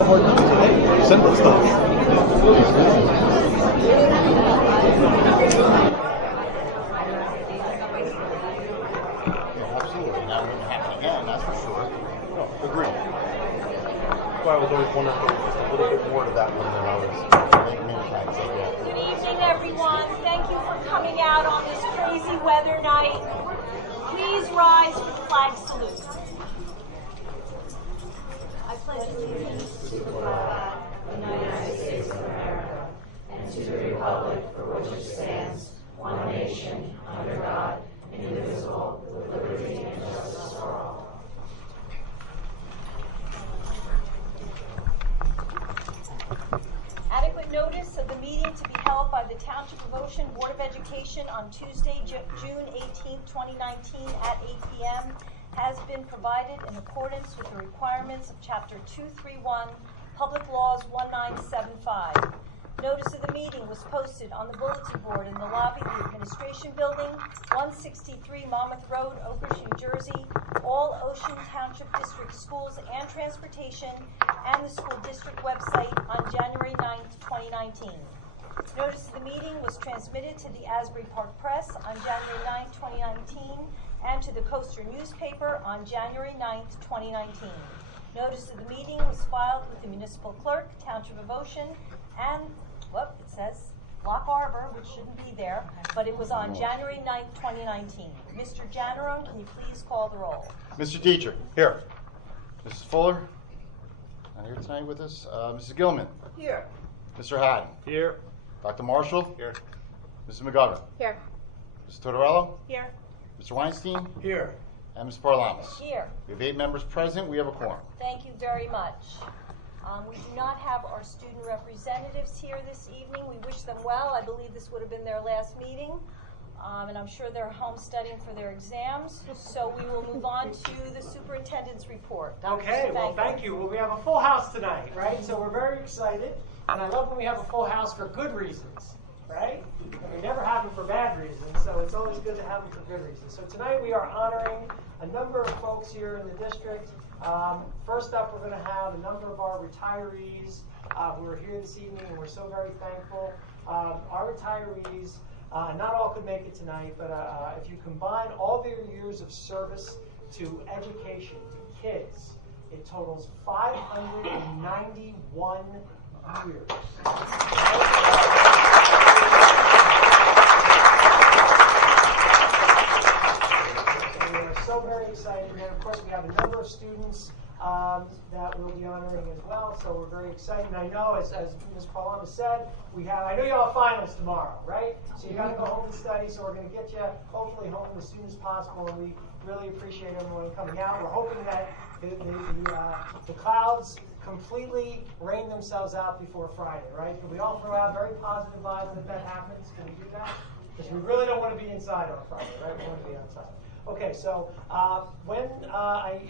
Simple stuff. Absolutely. Now it wouldn't happen again, that's for sure. No, agreed. So I was always wondering if there was just a little bit more to that one than I was making insights. Good evening, everyone. Thank you for coming out on this crazy weather night. Please rise for the flag salute. I pledge allegiance to the flag of the United States of America and to the republic for which it stands, one nation, under God, indivisible, with liberty and justice for all. Adequate notice of the meeting to be held by the Township of Ocean Board of Education on Tuesday, June 18, 2019 at 8 p.m. has been provided in accordance with the requirements of Chapter 231, Public Laws 1975. Notice of the meeting was posted on the bulletin board in the lobby of the Administration Building, 163 Monmouth Road, Oak Ridge, New Jersey. All Ocean Township District schools and transportation, and the school district website on January 9th, 2019. Notice of the meeting was transmitted to the Asbury Park Press on January 9th, 2019, and to the Coaster newspaper on January 9th, 2019. Notice of the meeting was filed with the municipal clerk, Township of Ocean, and, it says Lock Arbor, which shouldn't be there, but it was on January 9th, 2019. Mr. Janneron, can you please call the roll? Mr. Dietrich. Here. Mrs. Fuller. Not here tonight with us. Mrs. Gilman. Here. Mr. Haddon. Here. Dr. Marshall. Here. Mrs. McGovern. Here. Mrs. Tortorello. Here. Mr. Weinstein. Here. And Ms. Parlamas. Here. We have 8 members present. We have a quorum. Thank you very much. We do not have our student representatives here this evening. We wish them well. I believe this would have been their last meeting, and I'm sure they're home studying for their exams. So we will move on to the superintendent's report. Dr. Okay, well, Spankman. thank you. Well, we have a full house tonight, right? So we're very excited, and I love when we have a full house for good reasons, right? And we never have them for bad reasons, so it's always good to have them for good reasons. So tonight we are honoring a number of folks here in the district. First up, we're going to have a number of our retirees who are here this evening, and we're so very thankful. Our retirees, not all could make it tonight, but if you combine all their years of service to education, to kids, it totals 591 years. We are so very excited. And of course, we have a number of students that we'll be honoring as well. So we're very excited. And I know, as Ms. Parlamas said, I know you all have finals tomorrow, right? So you got to go home and study. So we're going to get you hopefully home as soon as possible. And we really appreciate everyone coming out. We're hoping that the clouds completely rain themselves out before Friday, right? Can we all throw out very positive vibes if that happens? Can we do that? Because we really don't want to be inside on Friday, right? We want to be outside. Okay, so when I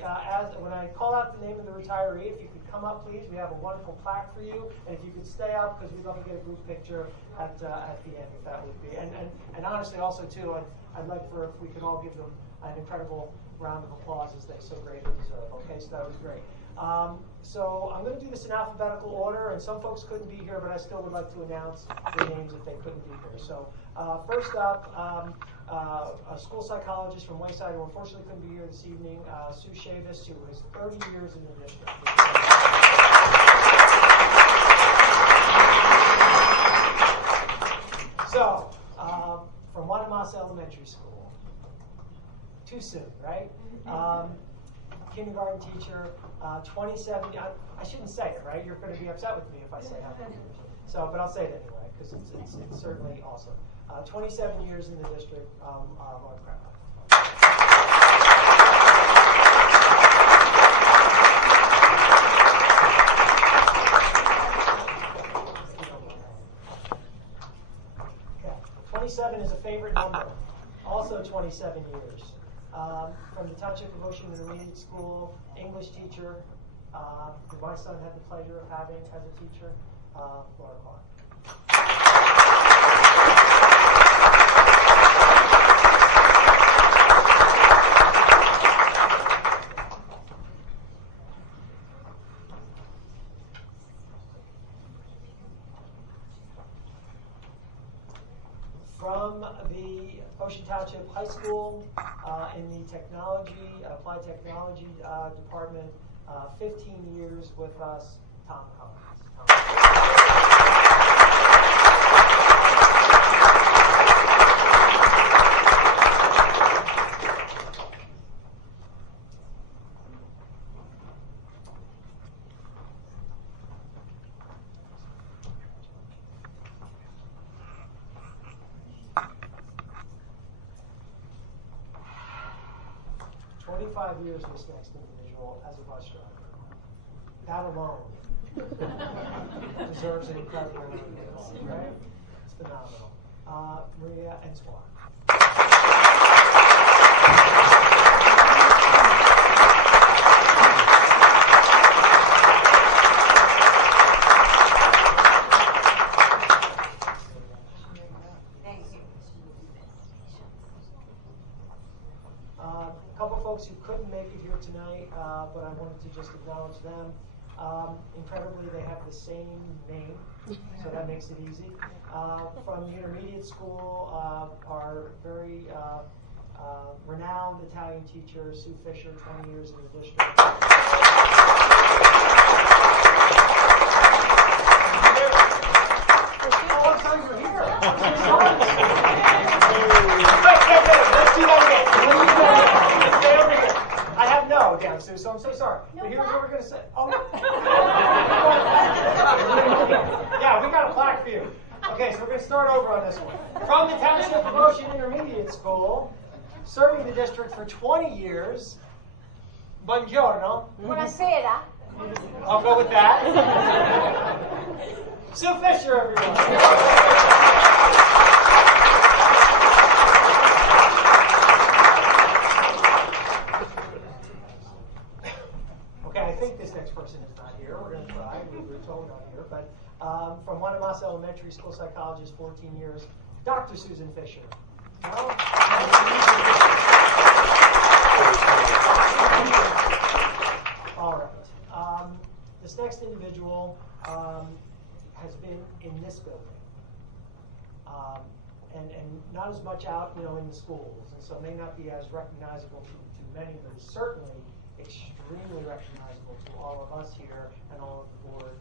call out the name of the retiree, if you could come up, please. We have a wonderful plaque for you, and if you could stay up, because we'd love to get a group picture at the end, if that would be. And honestly, also too, I'd like if we could all give them an incredible round of applause, as they so greatly deserve. Okay, so that was great. So I'm going to do this in alphabetical order, and some folks couldn't be here, but I still would like to announce their names if they couldn't be here. So first up, a school psychologist from Wayside who unfortunately couldn't be here this evening, Sue Chavis, who is 30 years in the district. So, from Guatemala Elementary School. Too soon, right? Kindergarten teacher, 27. I shouldn't say it, right? You're going to be upset with me if I say how many years. So, but I'll say it anyway because it's certainly awesome. 27 years in the district. Mark Crowell. Okay. 27 is a favorite number. Also 27 years. From the Township of Ocean Intermediate School, English teacher, who my son had the pleasure of having as a teacher, Laura Clark. from the Ocean Township High School in the technology, applied technology department, 15 years with us, Tom Collins. Years this next individual as a bus driver. That alone deserves an incredible amount of praise, right? It's phenomenal. Maria Enswar. Who couldn't make it here tonight, but I wanted to just acknowledge them. Incredibly, they have the same name, so that makes it easy. From the intermediate school, our very renowned Italian teacher, Sue Fisher, 20 years in the district. Oh, I'm sorry you're here. Let's do that again. I have no down, Sue, so I'm so sorry. No, but here's what we're going to say. Oh, yeah, we got a plaque for you. Okay, so we're going to start over on this one. From the Township of Ocean Intermediate School, serving the district for 20 years. Buongiorno. Buonasera. I'll go with that. Sue Fisher, everyone. I think this next person is not here. We're going to try. We were told not here. But from Wanamasa Elementary School psychologist, 14 years, Dr. Susan Fisher. No? All right. This next individual has been in this building. And not as much out, in the schools. And so may not be as recognizable to many, but is certainly extremely recognizable to all of us here and all of the board.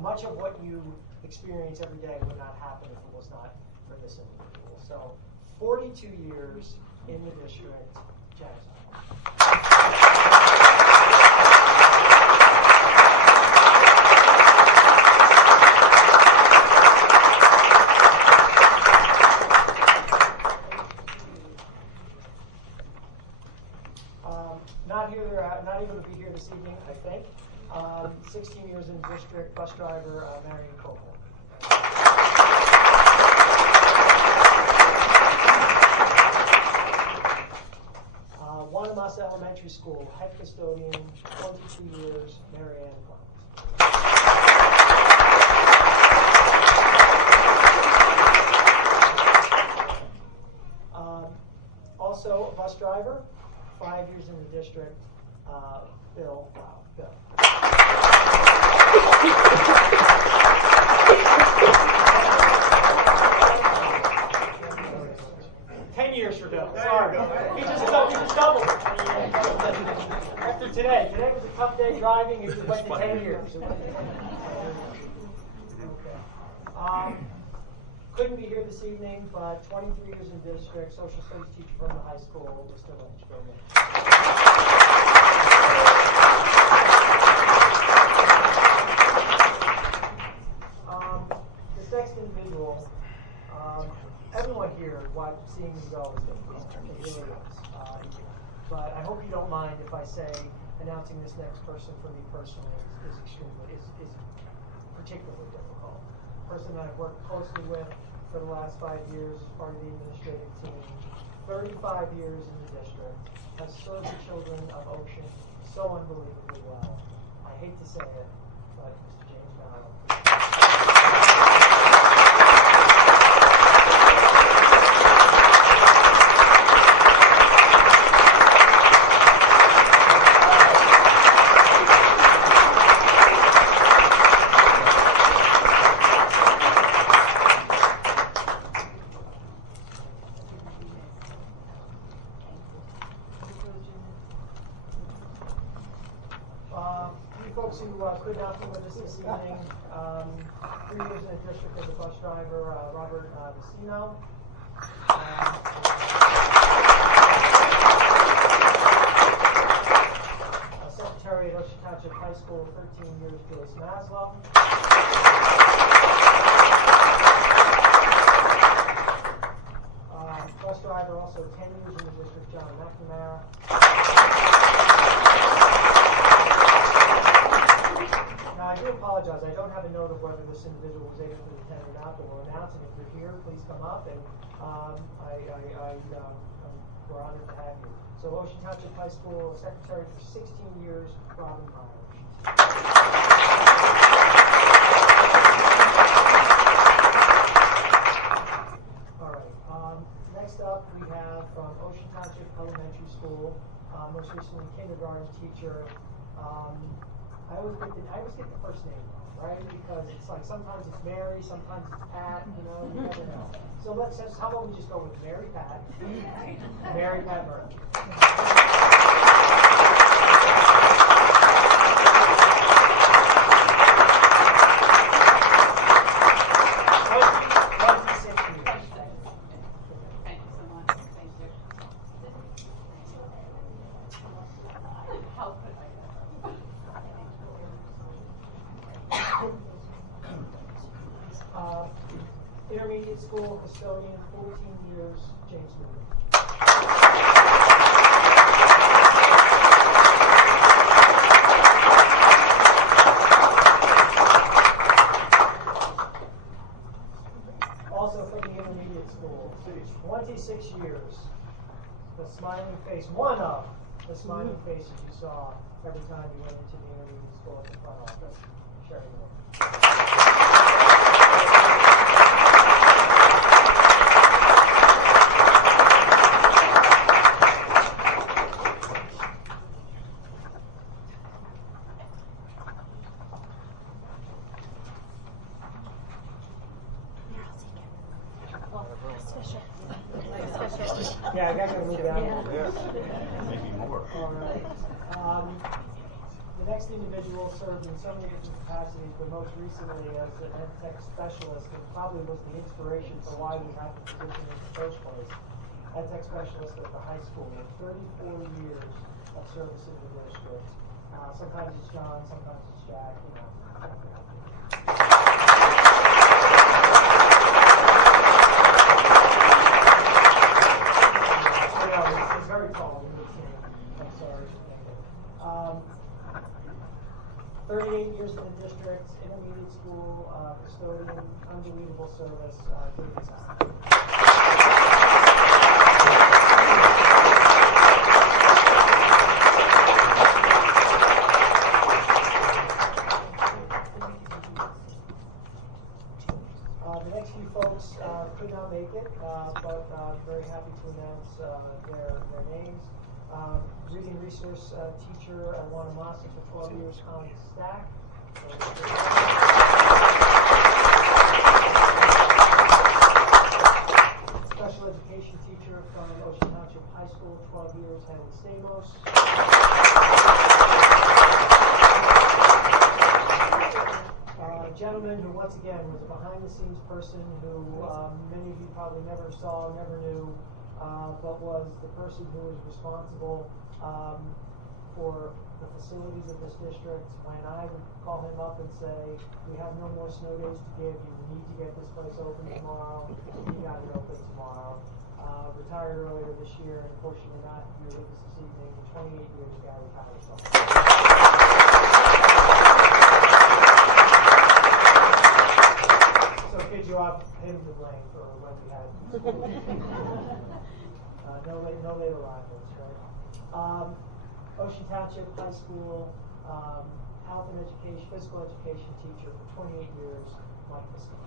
Much of what you experience every day would not happen if it was not for this individual. So 42 years in the district, Jackson. Not able to be here this evening, I think. 16 years in the district, bus driver, Marion Copeland. Wanamasa Elementary School, head custodian, 22 years, Marianne Clemens. Also, a bus driver, 5 years in the district, Bill. 10 years for Bill. Sorry. He just doubled. After today was a tough day driving. It went to 10 years. Couldn't be here this evening, but 23 years in district, social studies teacher from the high school, Mr. Lynch. This next individual, everyone here, seeing you go is difficult. It really is. But I hope you don't mind if I say announcing this next person for me personally is particularly difficult. Person that I've worked closely with for the last 5 years as part of the administrative team, 35 years in the district, has served the children of Ocean so unbelievably well. I hate to say it, but Mr. James Barrow. could not be with us this evening. 3 years in the district as a bus driver, Robert Vecino. Secretary at Ocean Township High School, 13 years, Joyce Maslow. Bus driver, also 10 years in the district, John McNamara. Now, I do apologize. I don't have a note of whether this individual was able to attend or not, but we're announcing if you're here, please come up, and we're honored to have you. So, Ocean Township High School Secretary for 16 years, Robin Myers. Next up, we have from Ocean Township Elementary School, most recently kindergarten teacher. I always get the first name wrong, right? Because it's like sometimes it's Mary, sometimes it's Pat, you never know. So how about we just go with Mary Pat? Mary Pat Murphy. Intermediate school custodian, 14 years, James Newman. Also from the intermediate school, 26 years, the smiling face, one of the smiling faces you saw every time you went into the intermediate school at the front office, Sherry Moore. Yeah, I got to move down. Yeah. Maybe more. All right. The next individual served in so many different capacities, but most recently as an ed tech specialist, and probably was the inspiration for why we had the position in the first place. Ed tech specialist at the high school with 34 years of service in the district. Sometimes it's John, sometimes it's Jack, He's very tall. I'm sorry. 38 years in the district, intermediate school, custodian, unbelievable service, David Sally. The next few folks could not make it, but very happy to announce their names. Reading resource teacher at Wanamasi for 12 years, Connie Stack. Special education teacher from Ocean Township High School, 12 years, Henry Stamos. Gentleman who, once again, was a behind-the-scenes person who many of you probably never saw, never knew, but was the person who was responsible for the facilities of this district. When I would call him up and say, we have no more snow days to give, you need to get this place open tomorrow, he got it open tomorrow. Retired earlier this year, and unfortunately not here with us this evening. 28 years ago, retired. So kids, you have him to blame for when we had no late arrivals, right? Ocean Township High School health and education, physical education teacher for 28 years, Mike Piscine.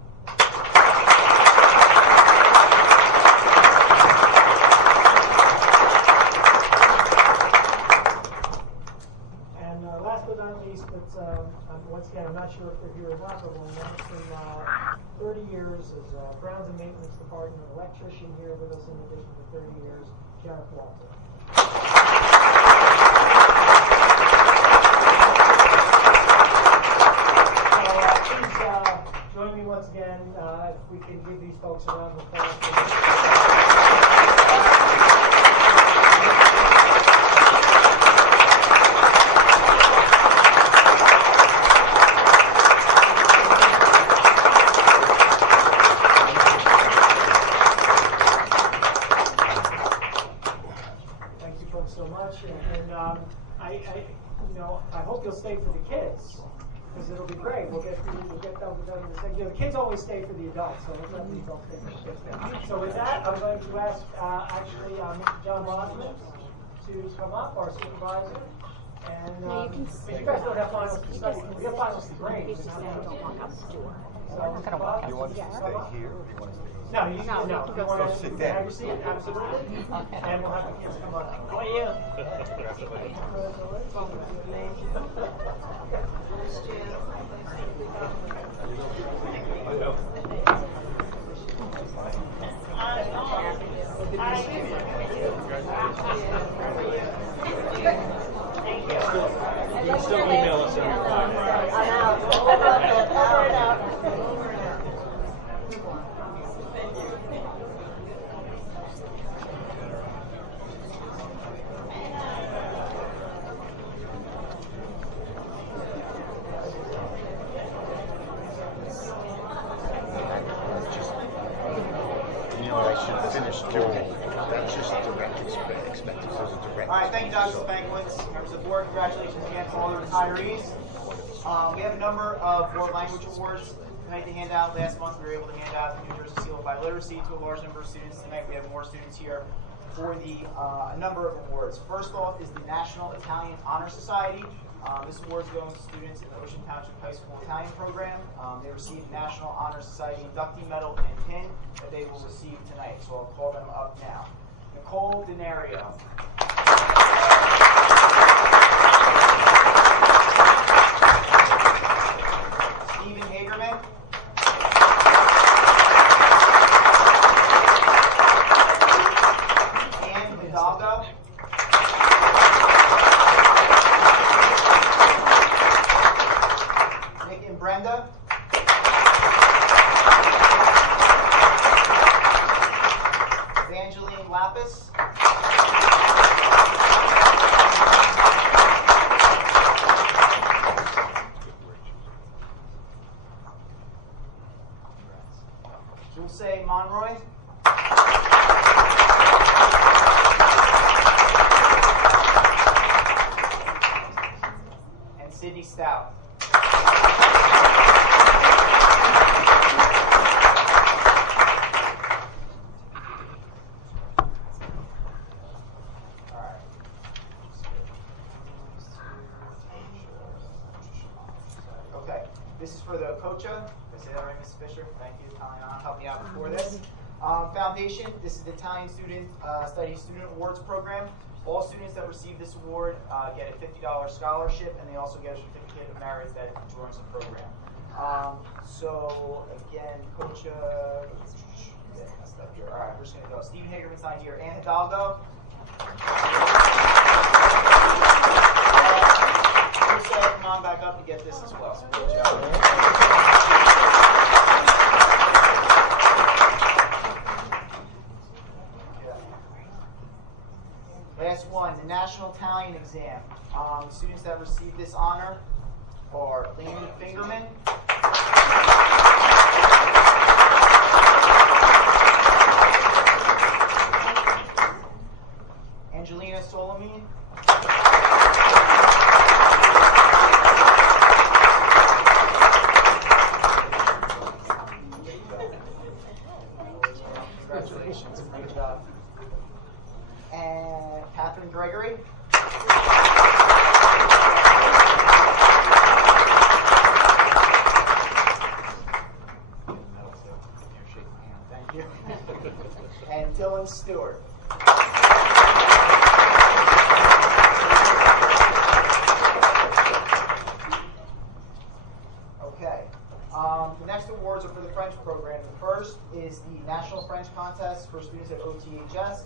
And last but not least, but once again, I'm not sure if they're here or not, but we'll announce him 30 years as Grounds and Maintenance Department electrician here with us in addition to 30 years, Sheriff Walter. again, if we can give these folks a round of applause. Thank you folks so much, and I hope you'll stay for the kids, because it'll be great. We'll get them to the kids always stay for the adults, so let's let the adults stay for the kids now. So with that, I'm going to ask Mr. John Rosman to come up, our supervisor. And you guys don't have finals to study. We have finals to grade. Don't walk out the door. So, Mr. Bob, You want to stay here, or you want to stay? no, you want Go to sit have down. your seat, absolutely. And we'll have the kids come up. How are you? You can still email us anytime. I'm out. Over and out. You know, I should finish doing. That's just direct expected as a direct. All right, thank you, Dr. Spankwitz. Members of the board, congratulations again to all the retirees. We have a number of world language awards tonight to hand out. Last month, we were able to hand out the New Jersey Seal of Biliteracy to a large number of students. Tonight, we have more students here for a number of awards. First off is the National Italian Honor Society. This award goes to students in the Ocean Township High School Italian program. They received National Honor Society inductee medal and pin that they will receive tonight. So I'll call them up now. Nicole Denario. Stephen Hagerman. Ann Hidalgo. Nick and Brenda. Evangeline Lapis. Dulce Monroy. And Sydney Stout. Okay, this is for the COCHA. Did I say that right, Mrs. Fisher? Thank you, Italiana, helped me out before this. Foundation, this is the Italian Student Study Student Awards Program. All students that receive this award get a $50 scholarship, and they also get a certificate of merit that joins the program. So again, COCHA, messed up here. All right, we're just gonna go. Stephen Hagerman's not here. Ann Hidalgo. Come on back up to get this as well. So good job. Last one, the National Italian Exam. Students that receive this honor are Laney Fingerman, Angelina Solomon, congratulations, good job. And Catherine Gregory. Thank you. And Dylan Stewart. Okay. The next awards are for the French program. The first is the National French Contest for students at OTHS.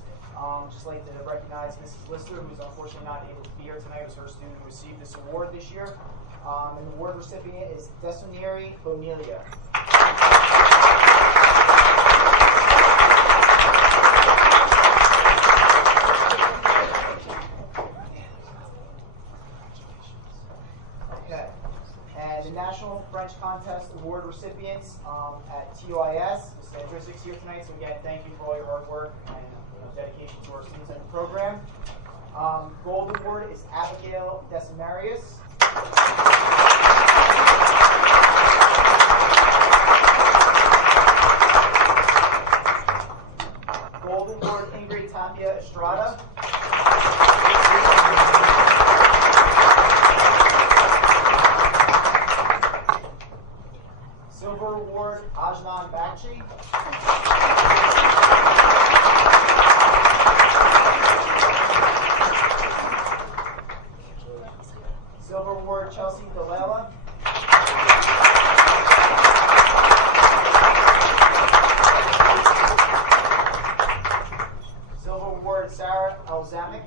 Just like to recognize Mrs. Lister, who's unfortunately not able to be here tonight. It was her student who received this award this year. And the award recipient is Desonieri Bonelia. National French Contest Award recipients at TOIS. Mr. Andrusic's here tonight, so again, thank you for all your hard work and dedication to our student center program. Gold Award is Abigail Decimarius. Gold Award Ingrid Tapia Estrada. Silver Award Ajnan Bakshi. Silver Award Chelsea Delela. Silver Award Sarah Elzamek.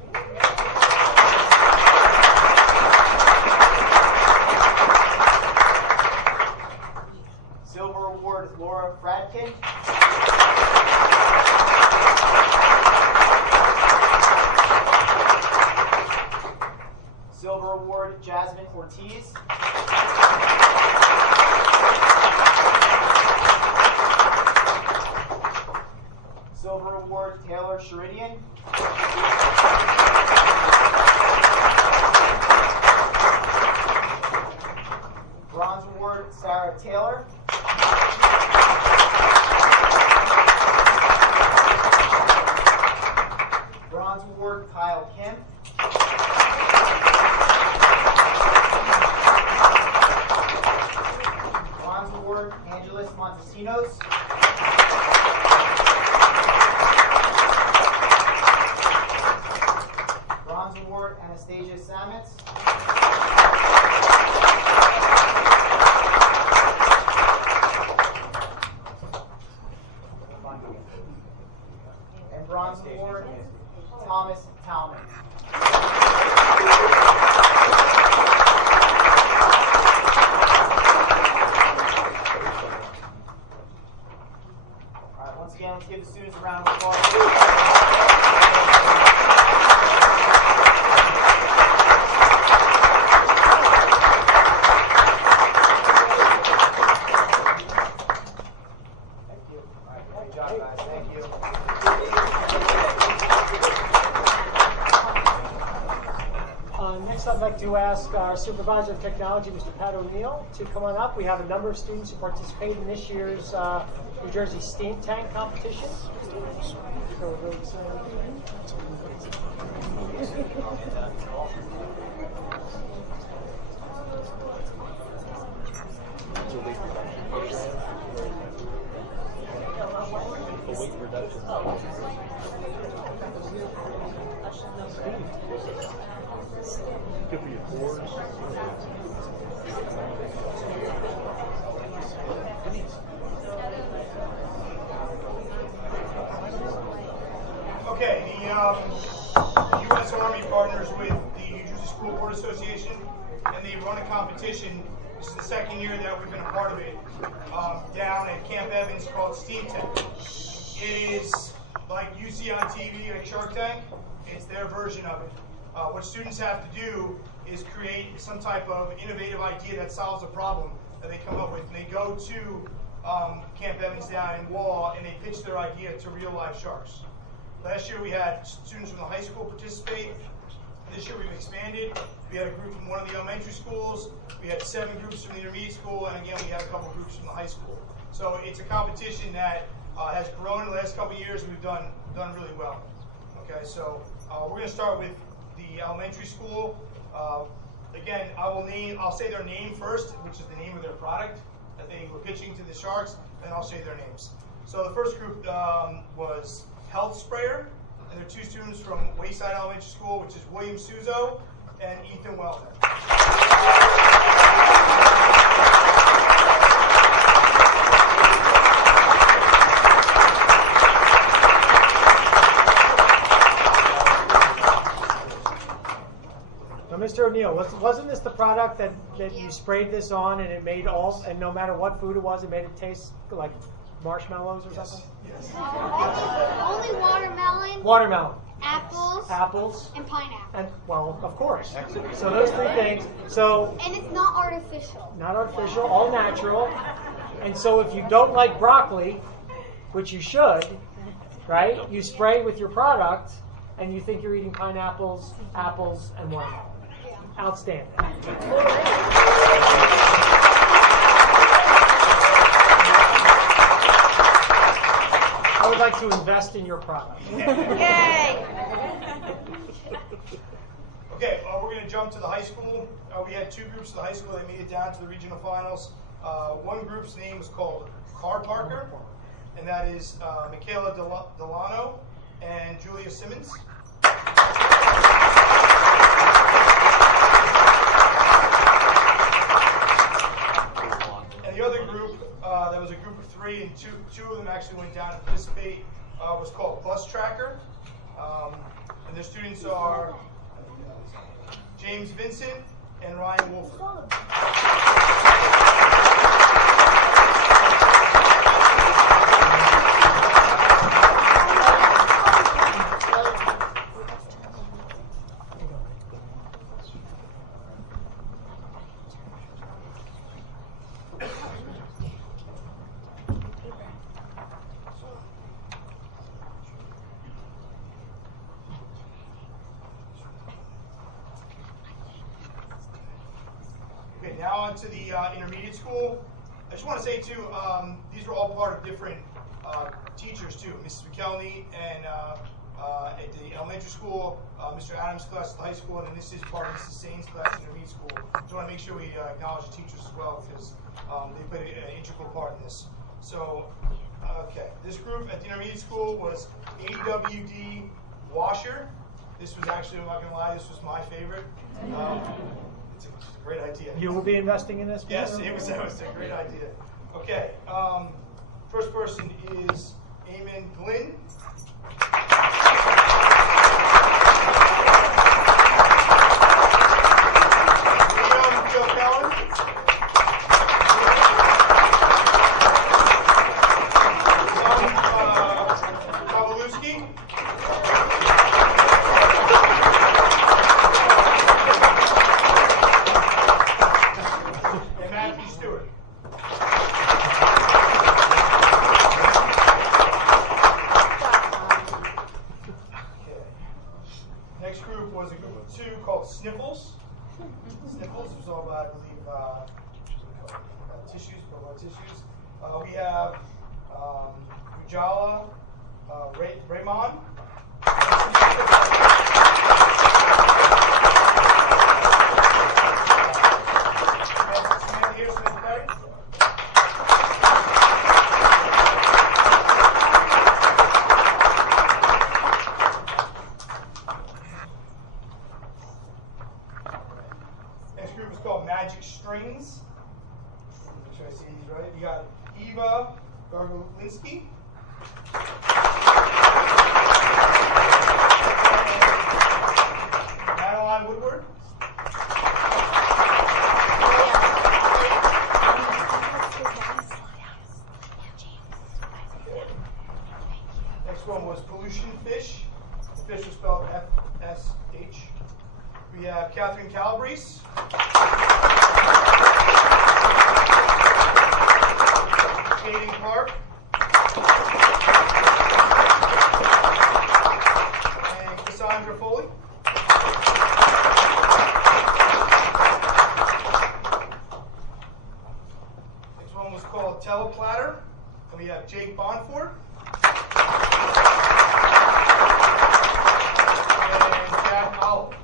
Silver Award Laura Fradkin. Silver Award Jasmine Ortiz. Silver Award Taylor Sheridan. Bronze Award Sarah Taylor. Bronze Award Kyle Kim. Bronze Award Angeles Montesinos. Bronze Award Anastasia Sametz. And Bronze Award Thomas Talman. All right, once again, let's give the students a round of applause. Thank you. All right, great job, guys. Thank you. Next, I'd like to ask our Supervisor of Technology, Mr. Pat O'Neill, to come on up. We have a number of students who participate in this year's New Jersey Steam Tank competition. So we're really excited. Good for your cores. Okay, the U.S. Army partners with the New Jersey School Board Association, and they run a competition. This is the second year that we've been a part of it, down at Camp Evans, called Steam Tank. It is like you see on TV, like Shark Tank. It's their version of it. What students have to do is create some type of innovative idea that solves a problem that they come up with. And they go to Camp Evans down in Wall, and they pitch their idea to real life sharks. Last year we had students from the high school participate. This year we've expanded. We had a group from one of the elementary schools. We had 7 groups from the intermediate school, and again we had a couple groups from the high school. So it's a competition that has grown in the last couple of years, and we've done really well. Okay, so we're going to start with the elementary school. Again, I'll say their name first, which is the name of their product that they were pitching to the Sharks, and I'll say their names. So the first group was Health Sprayer, and they're 2 students from Wayside Elementary School, which is William Suzo and Ethan Welton. Now, Mr. O'Neill, wasn't this the product that you sprayed this on and it made and no matter what food it was, it made it taste like marshmallows or something? Yes. Only watermelon, Watermelon, apples, apples, and pineapple. and, well, of course. So those three things. So, And it's not artificial. not artificial, all natural. And so if you don't like broccoli, which you should, right? You spray with your product, and you think you're eating pineapples, apples, and watermelon. Outstanding. I would like to invest in your product. Yay! Okay, we're going to jump to the high school. We had two groups of the high school that made it down to the regional finals. One group's name was called Car Parker, and that is Michaela Delano and Julia Simmons. And the other group, that was a group of three, and two of them actually went down to participate, was called Bus Tracker. And the students are James Vincent and Ryan Wolford. Okay, now on to the intermediate school. I just want to say too, these were all part of different teachers too. Mrs. McKelney and at the elementary school, Mr. Adams' class at the high school, and then this is part of Mrs. Sain's class at the intermediate school. So I want to make sure we acknowledge the teachers as well because they played an integral part in this. So, okay, this group at the intermediate school was AWD Washer. This was actually, I'm not going to lie, this was my favorite. It's a great idea. You will be investing in this? Yes, it was a great idea. Okay, first person is Eamon Glynn. Liam Joe Cowan. Pawlowski. And Matthew Stewart. Next group was a group of two called Sniffles. Sniffles was all about, I believe, tissues, mobile tissues. We have Ujala Raymond. Samantha here, Samantha Perry. Next group is called Magic Strings. Make sure I see these right. You got Eva Gargolinski. Madeline Woodward. Next one was Pollution Fish. The fish was spelled F-S-H. We have Catherine Calabrese. Katie Park. And Cassandra Foley. Next one was called Teleplatter. And we have Jake Bonford. And Jack Olive.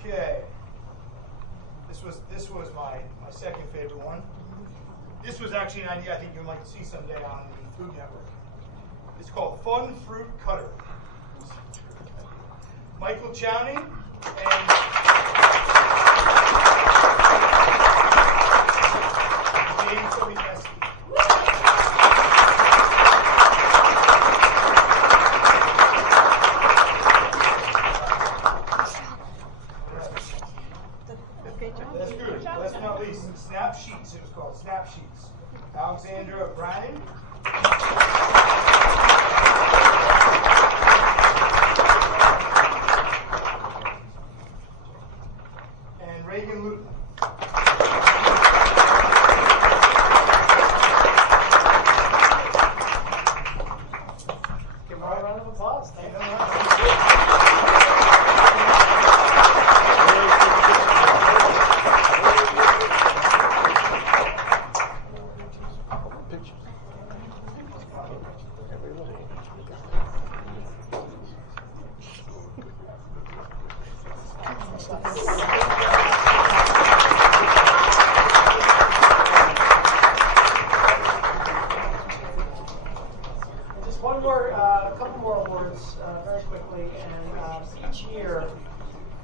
Okay. This was my second favorite one. This was actually an idea I think you might see someday on the Food Network. It's called Fun Fruit Cutter. Michael Chowning and James Sobieski. Alexandra Brannan. And Reagan Luton. Give them all a round of applause. Thank you. Just one more, a couple more awards very quickly, and each year,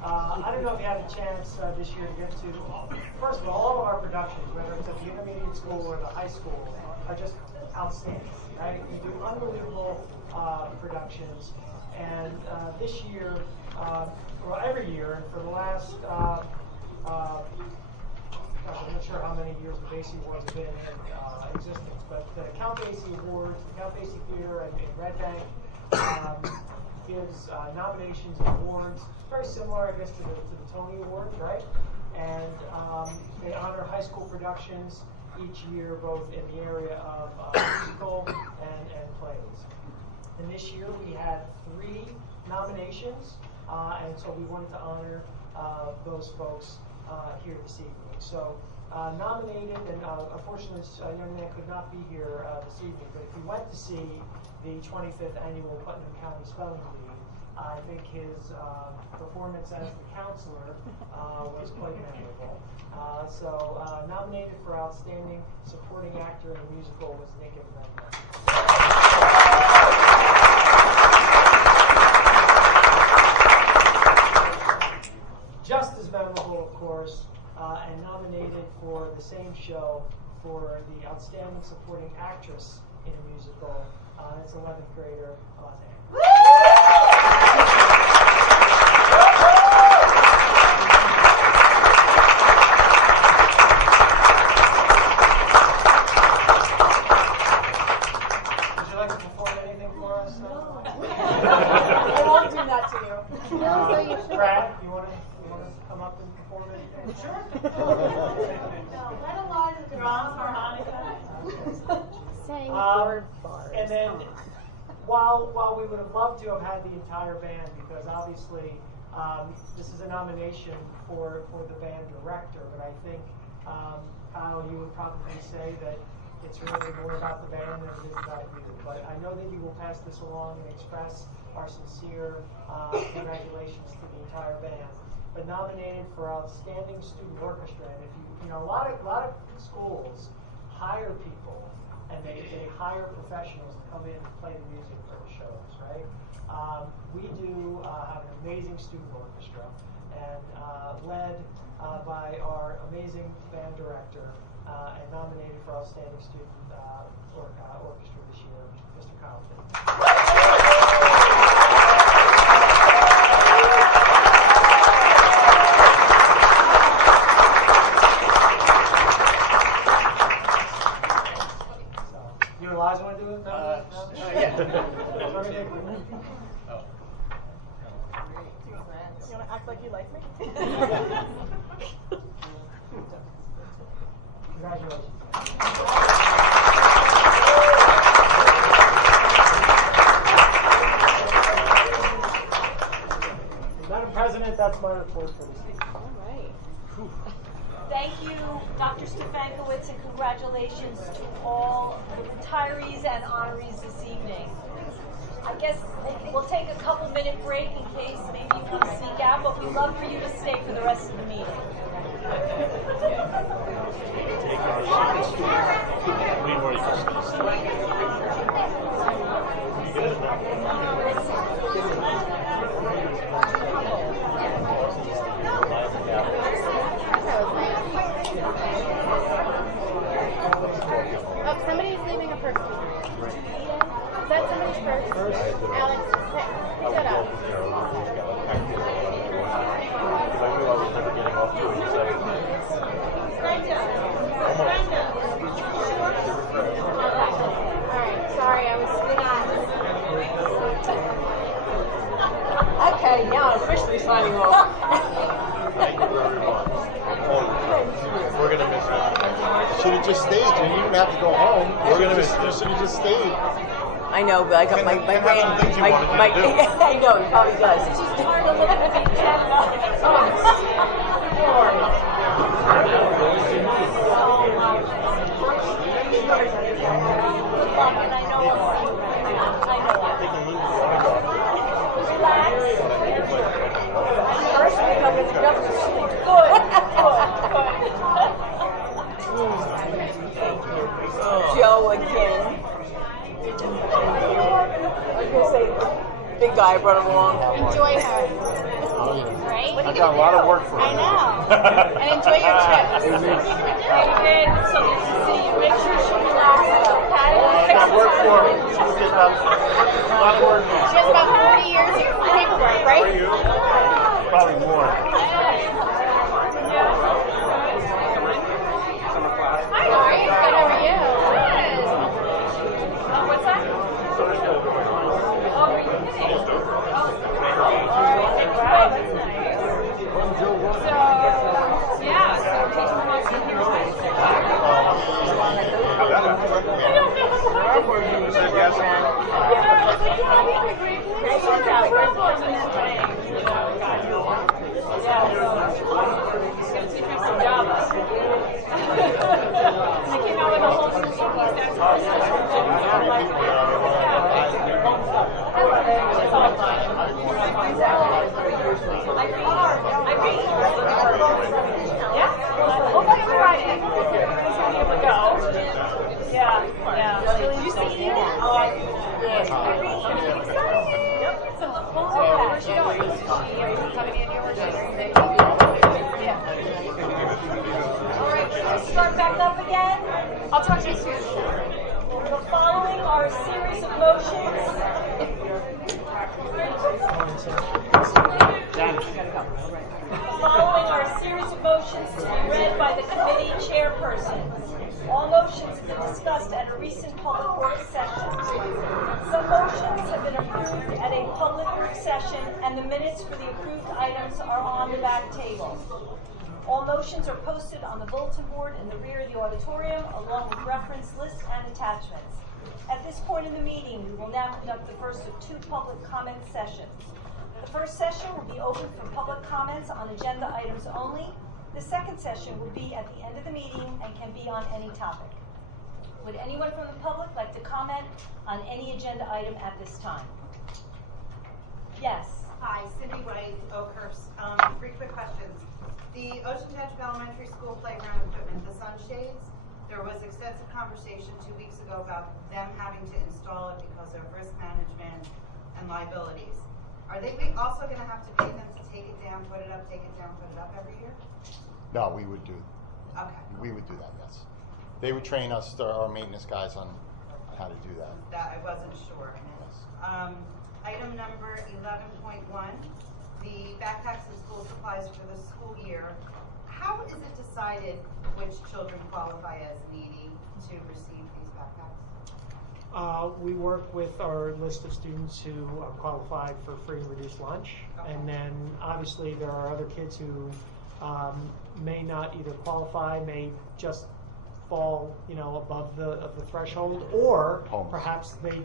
I don't know if you had a chance this year to get to, first of all of our productions, whether it's at the intermediate school or the high school, are just outstanding, right? We do unbelievable productions, and this year, well, every year, for the last, gosh, I'm not sure how many years the Basie Awards have been in existence, but the Count Basie Awards, the Count Basie Theater in Red Bank gives nominations and awards, very similar, I guess, to the Tony Awards, right? And they honor high school productions each year, both in the area of musical and plays. And this year we had 3 nominations, and so we wanted to honor those folks here this evening. So nominated, and unfortunately this young man could not be here this evening, but if you went to see the 25th Annual Putnam County Spelling Bee, I think his performance as the counselor was quite memorable. So nominated for Outstanding Supporting Actor in a Musical was Nick Edmund. Just as memorable, of course, and nominated for the same show for the Outstanding Supporting Actress in a Musical. It's 11th grader, Alana. Would you like to perform anything for us? I won't do that to you. Brad, you want to come up and perform anything? Sure. Drums, harmonica. And then, while we would have loved to have had the entire band, because obviously this is a nomination for the band director, but I think, Kyle, you would probably say that it's really more about the band than it is about you. But I know that you will pass this along and express our sincere congratulations to the entire band. But nominated for Outstanding Student Orchestra, and if you know, a lot of schools hire people and they hire professionals to come in and play the music for the shows, right? We do have an amazing student orchestra, and led by our amazing band director, and nominated for Outstanding Student Orchestra this year, Mr. Carlton. You and Eliza want to do it? No? Yeah. You want to act like you like me? Congratulations. Madam President, that's my report for this evening. All right. Thank you, Dr. Stefankowitz, and congratulations to all the retirees and honorees this evening. I guess we'll take a couple-minute break in case maybe you want to sneak out, but we'd love for you to stay for the rest of the meeting. Oh, somebody's leaving a purse. Is that somebody's purse? Alex, shut up. Brenda. officially signing off. Thank you very much. We're gonna miss you. Should have just stayed. You didn't have to go home. We're gonna miss you. You should have just stayed. I know, but I got my Ken had some things he wanted you to do. I know, he probably does. Joe again. I was gonna say, big guy brought him along. Enjoy her. Oh, yeah. Right? I got a lot of work for I you. know. And enjoy your trip. Very good. So good to see you. Make sure she relaxes. Okay? I got work for her. She's getting a lot of work. She has about 40 years of paperwork, right? Probably more. Hi, Lori. Good, how are you? Good. What's that? Oh, are you kidding? Start back up again. I'll talk to you soon. The following are a series of motions. Following are a series of motions to be read by the committee chairperson. All motions have been discussed at a recent public works session. Some motions have been approved at a public work session, and the minutes for the approved items are on the back table. All motions are posted on the bulletin board in the rear of the auditorium, along with reference lists and attachments. At this point in the meeting, we will now conduct the first of two public comment sessions. The first session will be open for public comments on agenda items only. The second session will be at the end of the meeting and can be on any topic. Would anyone from the public like to comment on any agenda item at this time? Yes. Hi, Cindy White, Oakhurst. 3 quick questions. The Ocean Township Elementary School playground equipment, the sunshades, there was extensive conversation 2 weeks ago about them having to install it because of risk management and liabilities. Are they also going to have to pay them to take it down, put it up, take it down, put it up every year? No, we would do. Okay. We would do that. Yes. They would train us, our maintenance guys, on how to do that. That I wasn't sure. Yes. Item number 11.1, the backpacks and school supplies for the school year. How is it decided which children qualify as needy to receive these backpacks? We work with our list of students who are qualified for free and reduced lunch. Okay. And then obviously there are other kids who may not either qualify, may just fall, above the threshold, or Homeless. perhaps they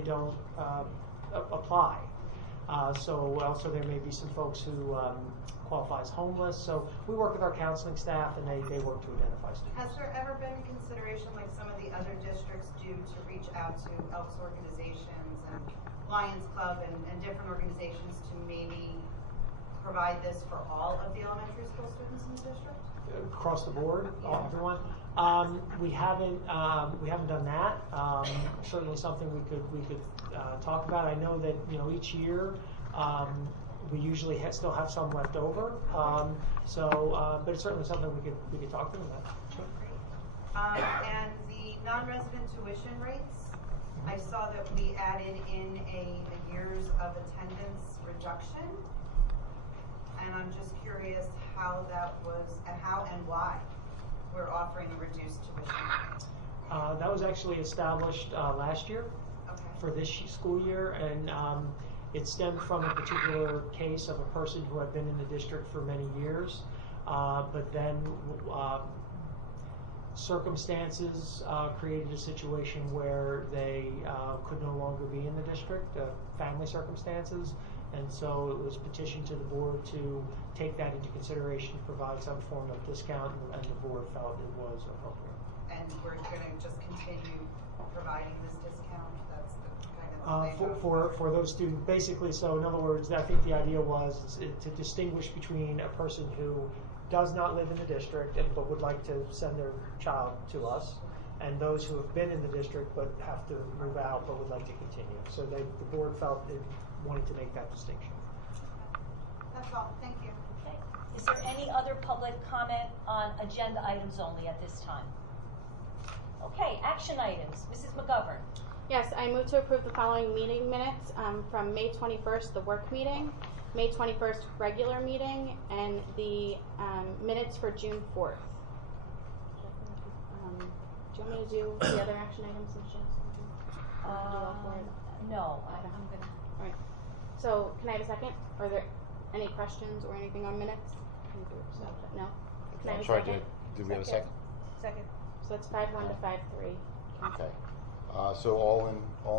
don't apply. So also there may be some folks who qualify as homeless. So we work with our counseling staff, and they work to identify students. Has there ever been a consideration, like some of the other districts do, to reach out to Elks organizations and Lions Club and different organizations to maybe provide this for all of the elementary school students in the district? Across the board, everyone. We haven't done that. Certainly something we could talk about. I know that each year we usually still have some left over. But it's certainly something we could talk to them about. Sure. And the non-resident tuition rates, I saw that we added in a years of attendance reduction. And I'm just curious how that was, how and why we're offering a reduced tuition. That was actually established last year Okay. for this school year, and It stemmed from a particular case of a person who had been in the district for many years, but then circumstances created a situation where they could no longer be in the district, family circumstances, and so it was petitioned to the board to take that into consideration, provide some form of discount, and the board felt it was appropriate. And we're going to just continue providing this discount? That's the kind of thing. For those students, basically, so in other words, I think the idea was to distinguish between a person who does not live in the district but would like to send their child to us, and those who have been in the district but have to move out but would like to continue. So the board felt it wanted to make that distinction. That's all. Thank you. Okay. Is there any other public comment on agenda items only at this time? Okay, action items. Mrs. McGovern. Yes, I move to approve the following meeting minutes from May 21st, the work meeting, May 21st, regular meeting, and the minutes for June 4th. Do you want me to do the other action items? No, Okay. I'm going to. All right. So, can I have a second? Are there any questions or anything on minutes? No? Can I have a Sorry, second? did we have a second? Second. So it's 5-1 to 5-3. Okay. So all in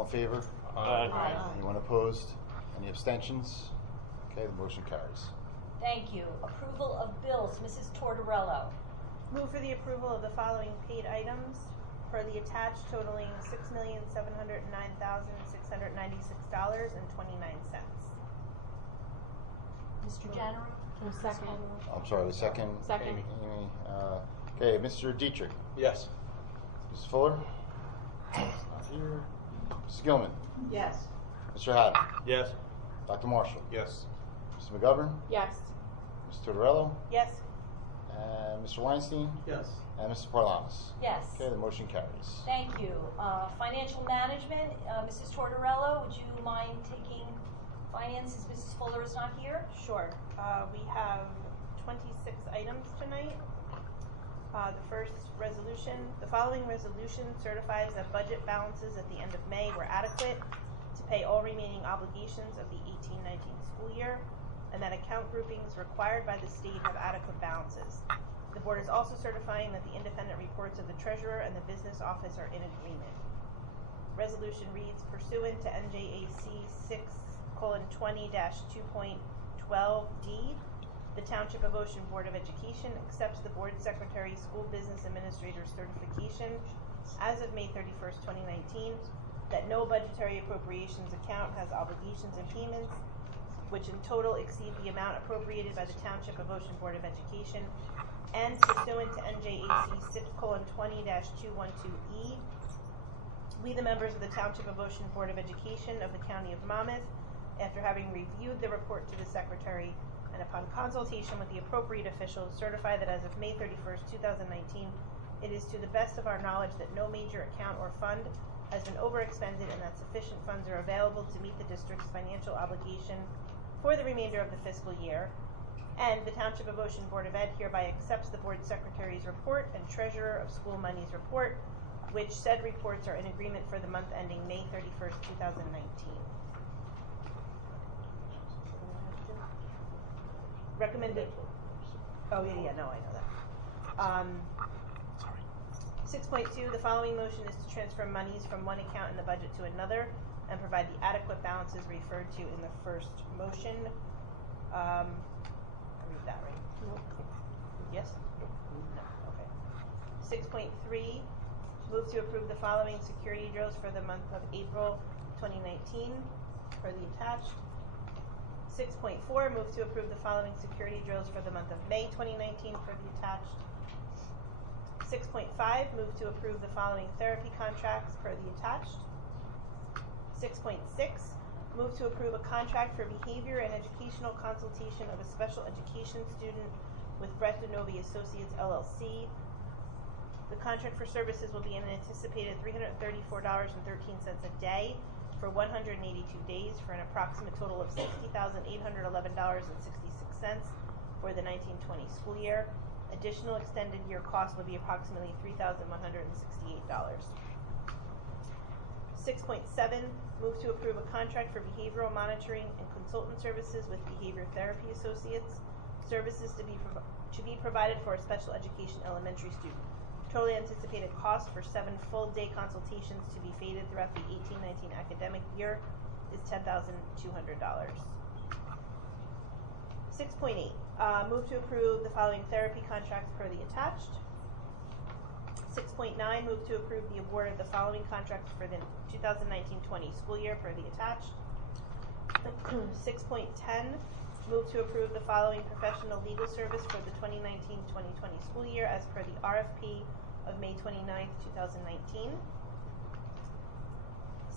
favor? Aye. Anyone opposed? Any abstentions? Okay, the motion carries. Thank you. Approval of bills. Mrs. Tortorello. Move for the approval of the following paid items per the attached totaling $6,709,696.29. Mr. Janner. Second. I'm sorry, the second. Second. Amy. Okay, Mr. Dietrich. Yes. Mrs. Fuller. Not here. Mrs. Gilman. Yes. Mr. Haddon. Yes. Dr. Marshall. Yes. Mrs. McGovern. Yes. Mr. Tortorello. Yes. And Mr. Weinstein. Yes. And Mrs. Parlamas. Yes. Okay, the motion carries. Thank you. Financial management. Mrs. Tortorello, would you mind taking finance as Mrs. Fuller is not here? Sure. We have 26 items tonight. The first resolution, the following resolution certifies that budget balances at the end of May were adequate to pay all remaining obligations of the 18-19 school year, and that account groupings required by the state have adequate balances. The board is also certifying that the independent reports of the treasurer and the business office are in agreement. Resolution reads, pursuant to NJAC 6:20-2.12D, the Township of Ocean Board of Education accepts the board secretary school business administrator certification as of May 31st, 2019, that no budgetary appropriations account has obligations and payments which in total exceed the amount appropriated by the Township of Ocean Board of Education, and pursuant to NJAC 6:20-212E, we, the members of the Township of Ocean Board of Education of the County of Monmouth, after having reviewed the report to the Secretary and upon consultation with the appropriate officials, certify that as of May 31st, 2019, it is to the best of our knowledge that no major account or fund has been overexpended and that sufficient funds are available to meet the district's financial obligation for the remainder of the fiscal year. And the Township of Ocean Board of Ed hereby accepts the Board Secretary's report and Treasurer of School Monies report, which said reports are in agreement for the month ending May 31st, 2019. Recommended. Oh, yeah, no, I know that. 6.2, the following motion is to transfer monies from one account in the budget to another and provide the adequate balances referred to in the first motion. I read that right? No. Yes? No, okay. 6.3, move to approve the following security drills for the month of April 2019 per the attached. 6.4, move to approve the following security drills for the month of May 2019 per the attached. 6.5, move to approve the following therapy contracts per the attached. 6.6, move to approve a contract for behavior and educational consultation of a special education student with Brett Denovi Associates LLC. The contract for services will be an anticipated $334.13 a day for 182 days for an approximate total of $60,811.66 for the 1920 school year. Additional extended year cost will be approximately $3,168. 6.7, move to approve a contract for behavioral monitoring and consultant services with Behavior Therapy Associates. Services to be provided for a special education elementary student. Total anticipated cost for 7 full-day consultations to be phased throughout the 18-19 academic year is $10,200. 6.8, move to approve the following therapy contracts per the attached. 6.9, move to approve the award of the following contracts for the 2019-20 school year per the attached. 6.10, move to approve the following professional legal service for the 2019-2020 school year as per the RFP of May 29th, 2019.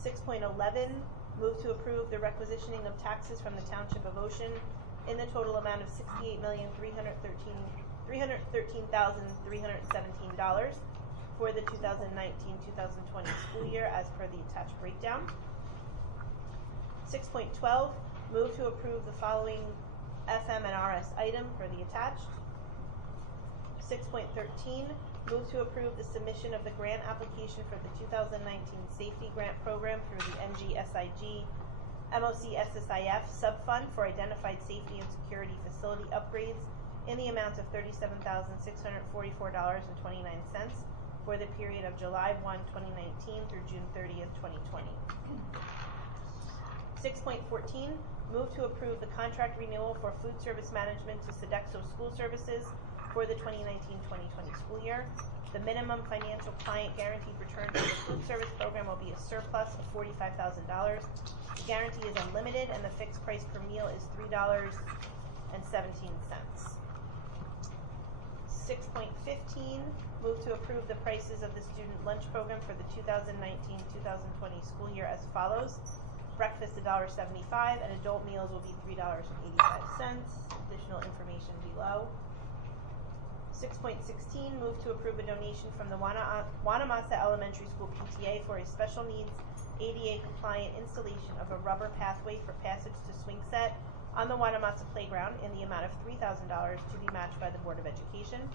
6.11, move to approve the requisitioning of taxes from the Township of Ocean in the total amount of $68,313,317 for the 2019-2020 school year as per the attached breakdown. 6.12, move to approve the following FM and RS item for the attached. 6.13, move to approve the submission of the grant application for the 2019 Safety Grant Program through the NGSIG MOCSSIF subfund for identified safety and security facility upgrades in the amount of $37,644.29 for the period of July 1, 2019 through June 30th, 2020. 6.14, move to approve the contract renewal for food service management to Sodexo School Services for the 2019-2020 school year. The minimum financial client guaranteed return for the food service program will be a surplus of $45,000. The guarantee is unlimited and the fixed price per meal is $3.17. 6.15, move to approve the prices of the student lunch program for the 2019-2020 school year as follows. Breakfast $1.75 and adult meals will be $3.85. Additional information below. 6.16, move to approve a donation from the Wanamasa Elementary School PTA for a special needs ADA compliant installation of a rubber pathway for passage to swing set on the Wanamasa playground in the amount of $3,000 to be matched by the Board of Education.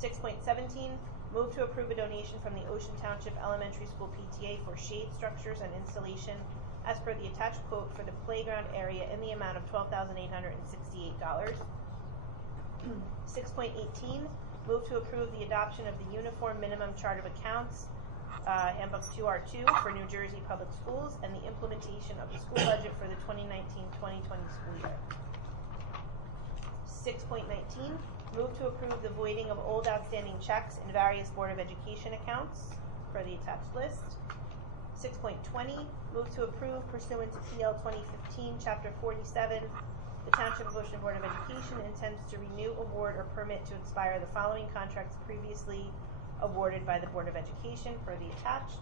6.17, move to approve a donation from the Ocean Township Elementary School PTA for shade structures and installation as per the attached quote for the playground area in the amount of $12,868. 6.18, move to approve the adoption of the Uniform Minimum Chart of Accounts, Handbook 2R2 for New Jersey Public Schools and the implementation of the school budget for the 2019-2020 school year. 6.19, move to approve the voiding of old outstanding checks in various Board of Education accounts per the attached list. 6.20, move to approve pursuant to PL 2015, Chapter 47, the Township of Ocean Board of Education intends to renew, award, or permit to expire the following contracts previously awarded by the Board of Education per the attached.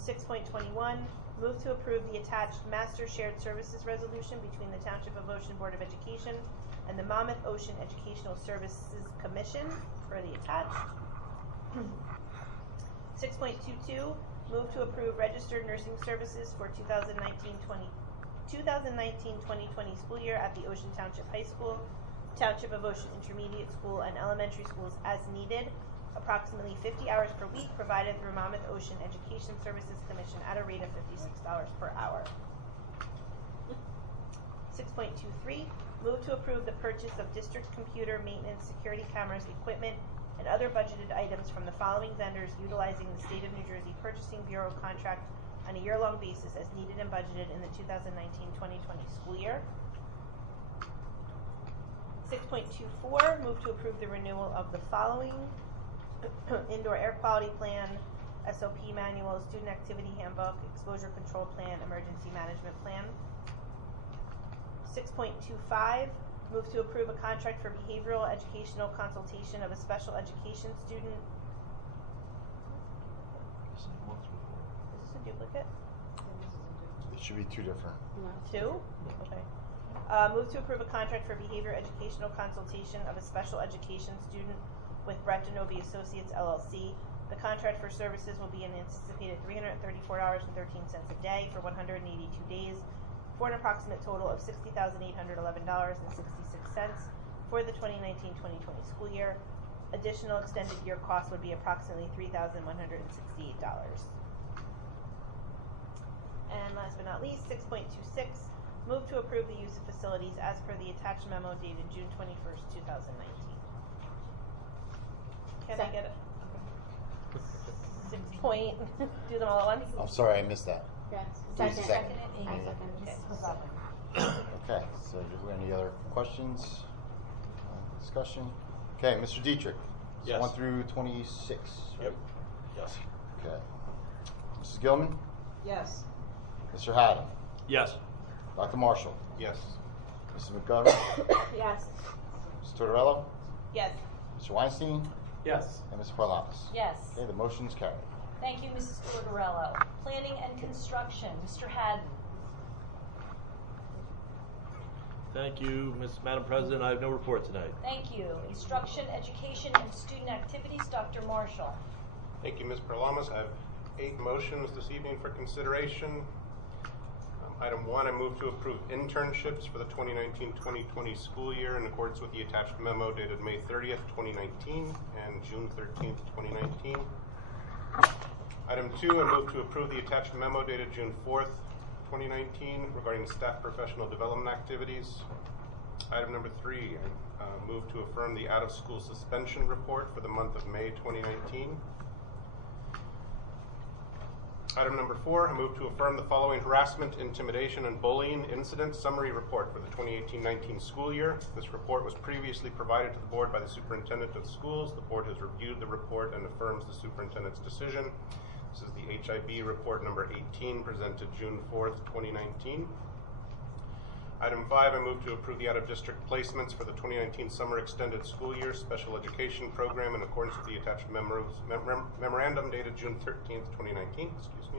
6.21, move to approve the attached Master Shared Services Resolution between the Township of Ocean Board of Education and the Monmouth Ocean Educational Services Commission per the attached. 6.22, move to approve registered nursing services for 2019-2020 school year at the Ocean Township High School, Township of Ocean Intermediate School, and elementary schools as needed, approximately 50 hours per week, provided through Monmouth Ocean Education Services Commission at a rate of $56 per hour. 6.23, move to approve the purchase of district computer maintenance, security cameras, equipment, and other budgeted items from the following vendors utilizing the State of New Jersey Purchasing Bureau contract on a year-long basis as needed and budgeted in the 2019-2020 school year. 6.24, move to approve the renewal of the following indoor air quality plan, SOP manual, student activity handbook, exposure control plan, emergency management plan. 6.25, move to approve a contract for behavioral educational consultation of a special education student. Is this a duplicate? It should be two different. Two? Okay. Move to approve a contract for behavior educational consultation of a special education student with Brett Denobi Associates, LLC. The contract for services will be an anticipated $334.13 a day for 182 days for an approximate total of $60,811.66 for the 2019-2020 school year. additional extended year cost would be approximately $3,168. And last but not least, 6.26, move to approve the use of facilities as per the attached memo dated June 21st, 2019. Can I get it? 6 point, do them all at once? I'm sorry, I missed that. Yes. Who's the second? Amy. Okay, so do we have any other questions? Discussion? Okay, Mr. Dietrich. So Yes. 1 through 26. Right? Yep. Yes. Okay. Mrs. Gilman? Yes. Mr. Haddon? Yes. Dr. Marshall? Yes. Mrs. McGovern? Yes. Mr. Tortorello? Yes. Mr. Weinstein? Yes. And Mrs. Paralamas? Yes. Okay, the motion is carried. Thank you, Mrs. Tortorello. Planning and Construction, Mr. Haddon. Thank you, Madam President. I have no report tonight. Thank you. Instruction, Education, and Student Activities, Dr. Marshall. Thank you, Ms. Perlamas. I have 8 motions this evening for consideration. Item 1, I move to approve internships for the 2019-2020 school year in accordance with the attached memo dated May 30th, 2019 and June 13th, 2019. Item 2, I move to approve the attached memo dated June 4th, 2019 regarding staff professional development activities. Item number 3, I move to affirm the out-of-school suspension report for the month of May 2019. Item number 4, I move to affirm the following harassment, intimidation, and bullying incident summary report for the 2018-19 school year. This report was previously provided to the board by the superintendent of schools. The board has reviewed the report and affirms the superintendent's decision. This is the HIB report number 18, presented June 4th, 2019. Item 5, I move to approve the out-of-district placements for the 2019 summer extended school year special education program in accordance with the attached memorandum dated June 13th, 2019. Excuse me.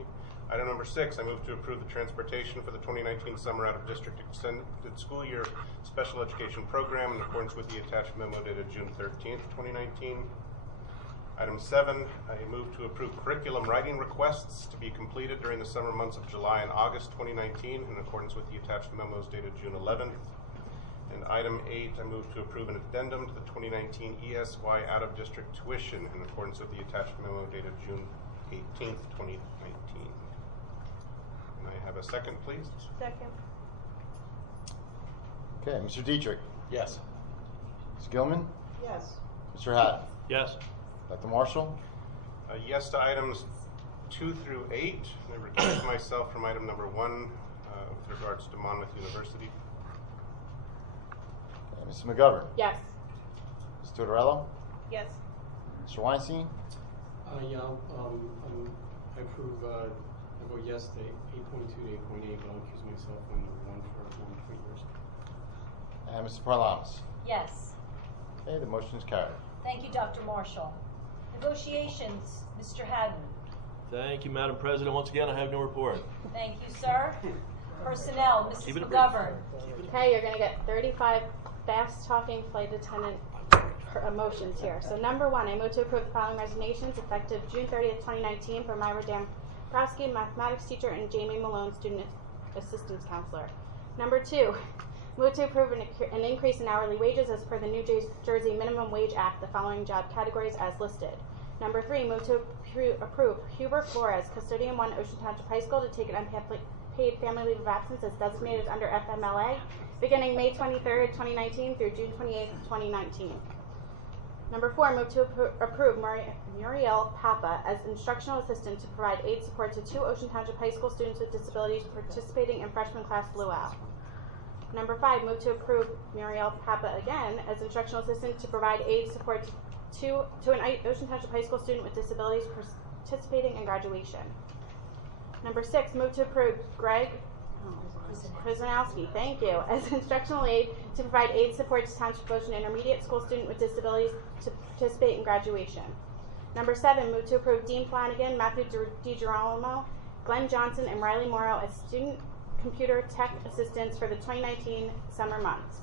Item number 6, I move to approve the transportation for the 2019 summer out-of-district extended school year special education program in accordance with the attached memo dated June 13th, 2019. Item 7, I move to approve curriculum writing requests to be completed during the summer months of July and August 2019 in accordance with the attached memos dated June 11th. And item 8, I move to approve an addendum to the 2019 ESY out-of-district tuition in accordance with the attached memo dated June 18th, 2019. Can I have a second, please? Second. Okay, Mr. Dietrich? Yes. Ms. Gilman? Yes. Mr. Haddon? Yes. Dr. Marshall? Yes to items 2 through 8. I recuse myself from item number 1 with regards to Monmouth University. Okay, Mrs. McGovern? Yes. Mr. Tortorello? Yes. Mr. Weinstein? Yeah, I approve, I vote yes to 8.2 to 8.8, but I'll accuse myself on number 1 for years. And Mr. Paralamas? Yes. Okay, the motion is carried. Thank you, Dr. Marshall. Negotiations, Mr. Haddon. Thank you, Madam President. Once again, I have no report. Thank you, sir. Personnel, Mrs. Keep it brief. McGovern. Okay, you're going to get 35 fast-talking flight attendant motions here. So number 1, I move to approve the following resignations effective June 30th, 2019 for Myra Dambrowski, mathematics teacher, and Jamie Malone, student assistance counselor. Number 2, move to approve an increase in hourly wages as per the New Jersey Minimum Wage Act, the following job categories as listed. Number 3, move to approve Hubert Flores, custodian 1, Ocean Township High School, to take an unpaid family leave of absence as designated under FMLA, beginning May 23rd, 2019 through June 28th, 2019. Number 4, move to approve Muriel Papa as instructional assistant to provide aid support to 2 Ocean Township High School students with disabilities participating in freshman class luau. Number 5, move to approve Muriel Papa again as instructional assistant to provide aid support to an Ocean Township High School student with disabilities participating in graduation. Number 6, move to approve Greg Krasnowski, thank you, as instructional aid to provide aid support to Township Ocean Intermediate School student with disabilities to participate in graduation. Number 7, move to approve Dean Flanagan, Matthew DiGirolamo, Glenn Johnson, and Riley Morrow as student computer tech assistants for the 2019 summer months.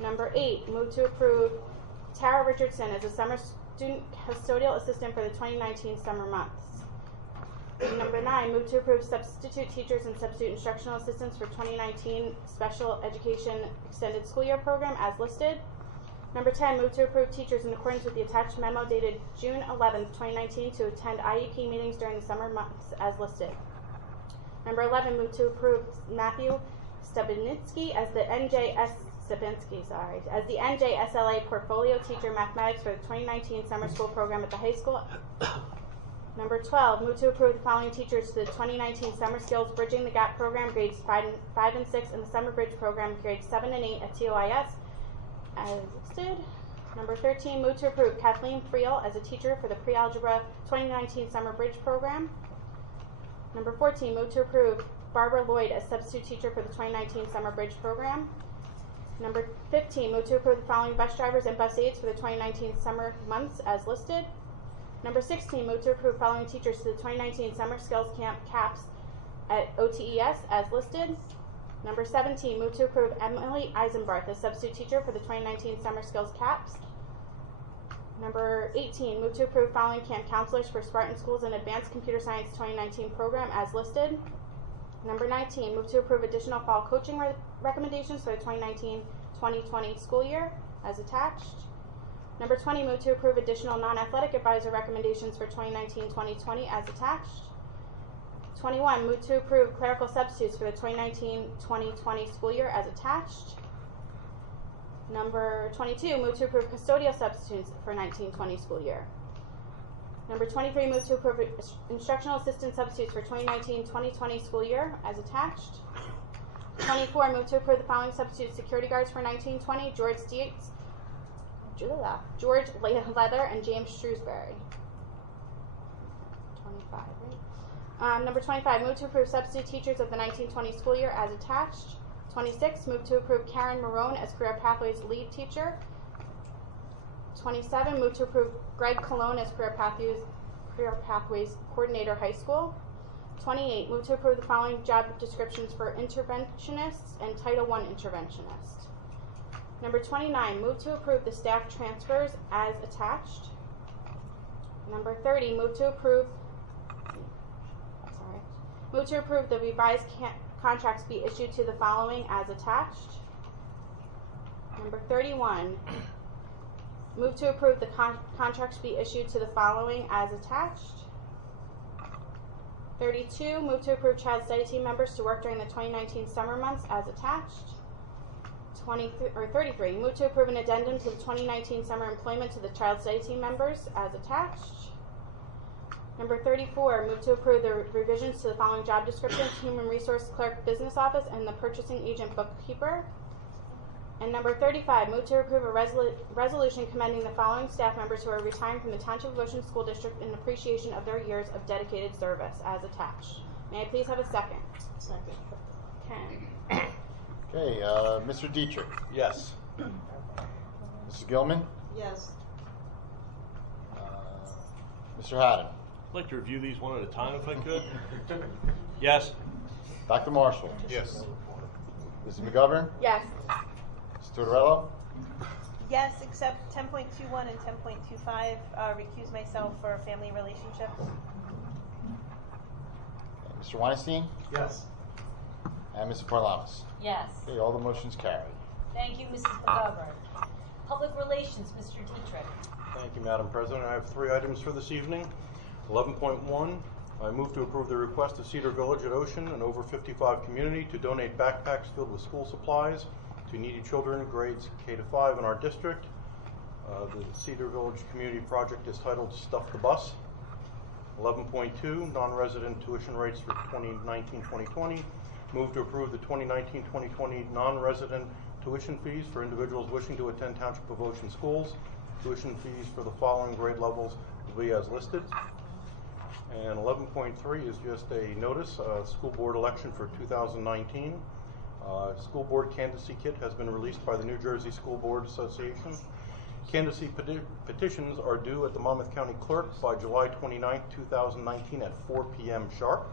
Number 8, move to approve Tara Richardson as a summer student custodial assistant for the 2019 summer months. Number 9, move to approve substitute teachers and substitute instructional assistants for 2019 special education extended school year program as listed. Number 10, move to approve teachers in accordance with the attached memo dated June 11th, 2019 to attend IEP meetings during the summer months as listed. Number 11, move to approve Matthew Stebinitsky as the NJSLA portfolio teacher mathematics for the 2019 summer school program at the high school. Number 12, move to approve the following teachers to the 2019 Summer Skills Bridging the Gap program, grades 5 and 6, and the Summer Bridge program, grades 7 and 8 at TOIS, as listed. Number 13, move to approve Kathleen Friel as a teacher for the Pre-Algebra 2019 Summer Bridge program. Number 14, move to approve Barbara Lloyd as substitute teacher for the 2019 Summer Bridge program. Number 15, move to approve the following bus drivers and bus aides for the 2019 summer months as listed. Number 16, move to approve following teachers to the 2019 Summer Skills Camp CAPS at OTES as listed. Number 17, move to approve Emily Eisenbarth as substitute teacher for the 2019 Summer Skills CAPS. Number 18, move to approve following camp counselors for Spartan Schools and Advanced Computer Science 2019 program as listed. Number 19, move to approve additional fall coaching recommendations for the 2019-2020 school year as attached. Number 20, move to approve additional non-athletic advisor recommendations for 2019-2020 as attached. 21, move to approve clerical substitutes for the 2019-2020 school year as attached. Number 22, move to approve custodial substitutes for 19-20 school year. Number 23, move to approve instructional assistant substitutes for 2019-2020 school year as attached. 24, move to approve the following substitute security guards for 19-20, George Dietz, George Leather, and James Shrewsbury. 25, right? Number 25, move to approve substitute teachers of the 19-20 school year as attached. 26, move to approve Karen Marone as Career Pathways lead teacher. 27, move to approve Greg Colon as Career Pathways coordinator high school. 28, move to approve the following job descriptions for interventionists and Title I interventionist. Number 29, move to approve the staff transfers as attached. Number 30, move to approve the revised contracts be issued to the following as attached. Number 31, move to approve the contracts be issued to the following as attached. 32, move to approve child study team members to work during the 2019 summer months as attached. 33, move to approve an addendum to the 2019 summer employment to the child study team members as attached. Number 34, move to approve the revisions to the following job descriptions: Human Resource Clerk Business Office and the Purchasing Agent Bookkeeper. And number 35, move to approve a resolution commending the following staff members who are retiring from the Township of Ocean School District in appreciation of their years of dedicated service as attached. May I please have a second? Second. Ken. Okay, Mr. Dietrich. Yes. Mrs. Gilman. Yes. Mr. Haddon. I'd like to review these one at a time if I could. Yes. Dr. Marshall. Yes. Mrs. McGovern. Yes. Mr. Tortorello. Yes, except 10.21 and 10.25, recuse myself for family relationships. Mr. Weinstein. Yes. And Mrs. Parlamas. Yes. Okay, all the motions carried. Thank you, Mrs. McGovern. Public Relations, Mr. Dietrich. Thank you, Madam President. I have 3 items for this evening. 11.1, I move to approve the request of Cedar Village at Ocean, an over 55 community, to donate backpacks filled with school supplies to needy children grades K to 5 in our district. The Cedar Village Community Project is titled Stuff the Bus. 11.2, non-resident tuition rates for 2019-2020. Move to approve the 2019-2020 non-resident tuition fees for individuals wishing to attend Township of Ocean schools. Tuition fees for the following grade levels will be as listed. And 11.3 is just a notice, school board election for 2019. School board candidacy kit has been released by the New Jersey School Board Association. Candidacy petitions are due at the Monmouth County Clerk by July 29, 2019 at 4 p.m. sharp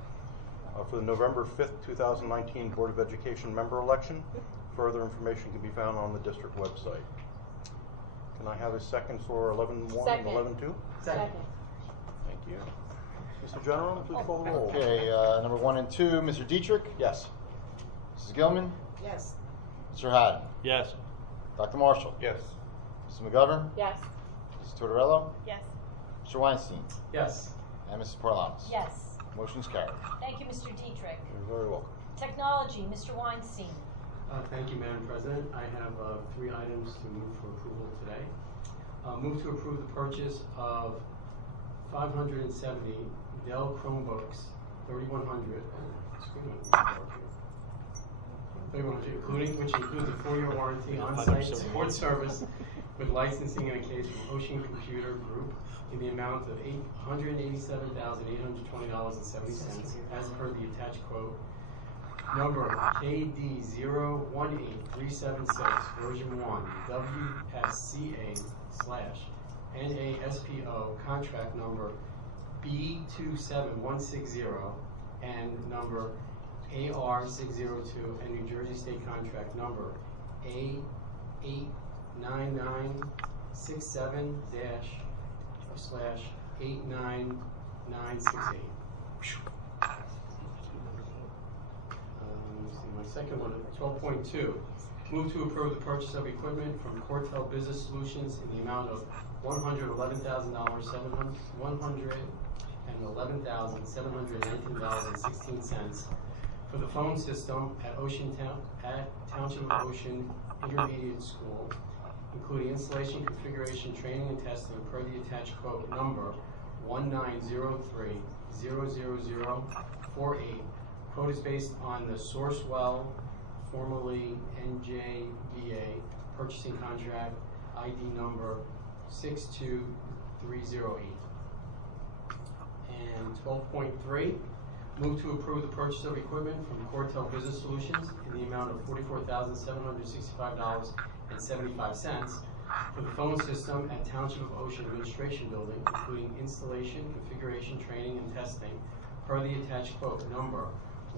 for the November 5th, 2019 Board of Education member election. Further information can be found on the district website. Can I have a second for 11.1 and 11.2? Second. Thank you. Mr. General, please call the roll. Okay, number 1 and 2, Mr. Dietrich. Yes. Mrs. Gilman. Yes. Mr. Haddon. Yes. Dr. Marshall. Yes. Mrs. McGovern? Yes. Mrs. Tortorella? Yes. Mr. Weinstein? Yes. And Mrs. Parlamas? Yes. Motion's carried. Thank you, Mr. Dietrich. You're very welcome. Technology, Mr. Weinstein. Thank you, Madam President. I have 3 items to move for approval today. Move to approve the purchase of 570 Dell Chromebooks 3100, which includes a 4-year warranty, on-site support service with licensing and a case from Ocean Computer Group in the amount of $187,820.70 as per the attached quote. Number KD018376, version 1, WSCA/NASPO, contract number B27160, and number AR602, and New Jersey State contract number A89967-/89968. My second one, 12.2. Move to approve the purchase of equipment from Cortel Business Solutions in the amount of $111,719.16 for the phone system at Township of Ocean Intermediate School, including installation, configuration, training, and testing per the attached quote number 1903-00048. Quote is based on the Sourcewell, formerly NJBA, purchasing contract ID number 62308. And 12.3, move to approve the purchase of equipment from Cortel Business Solutions in the amount of $44,765.75 for the phone system at Township of Ocean Administration Building, including installation, configuration, training, and testing per the attached quote number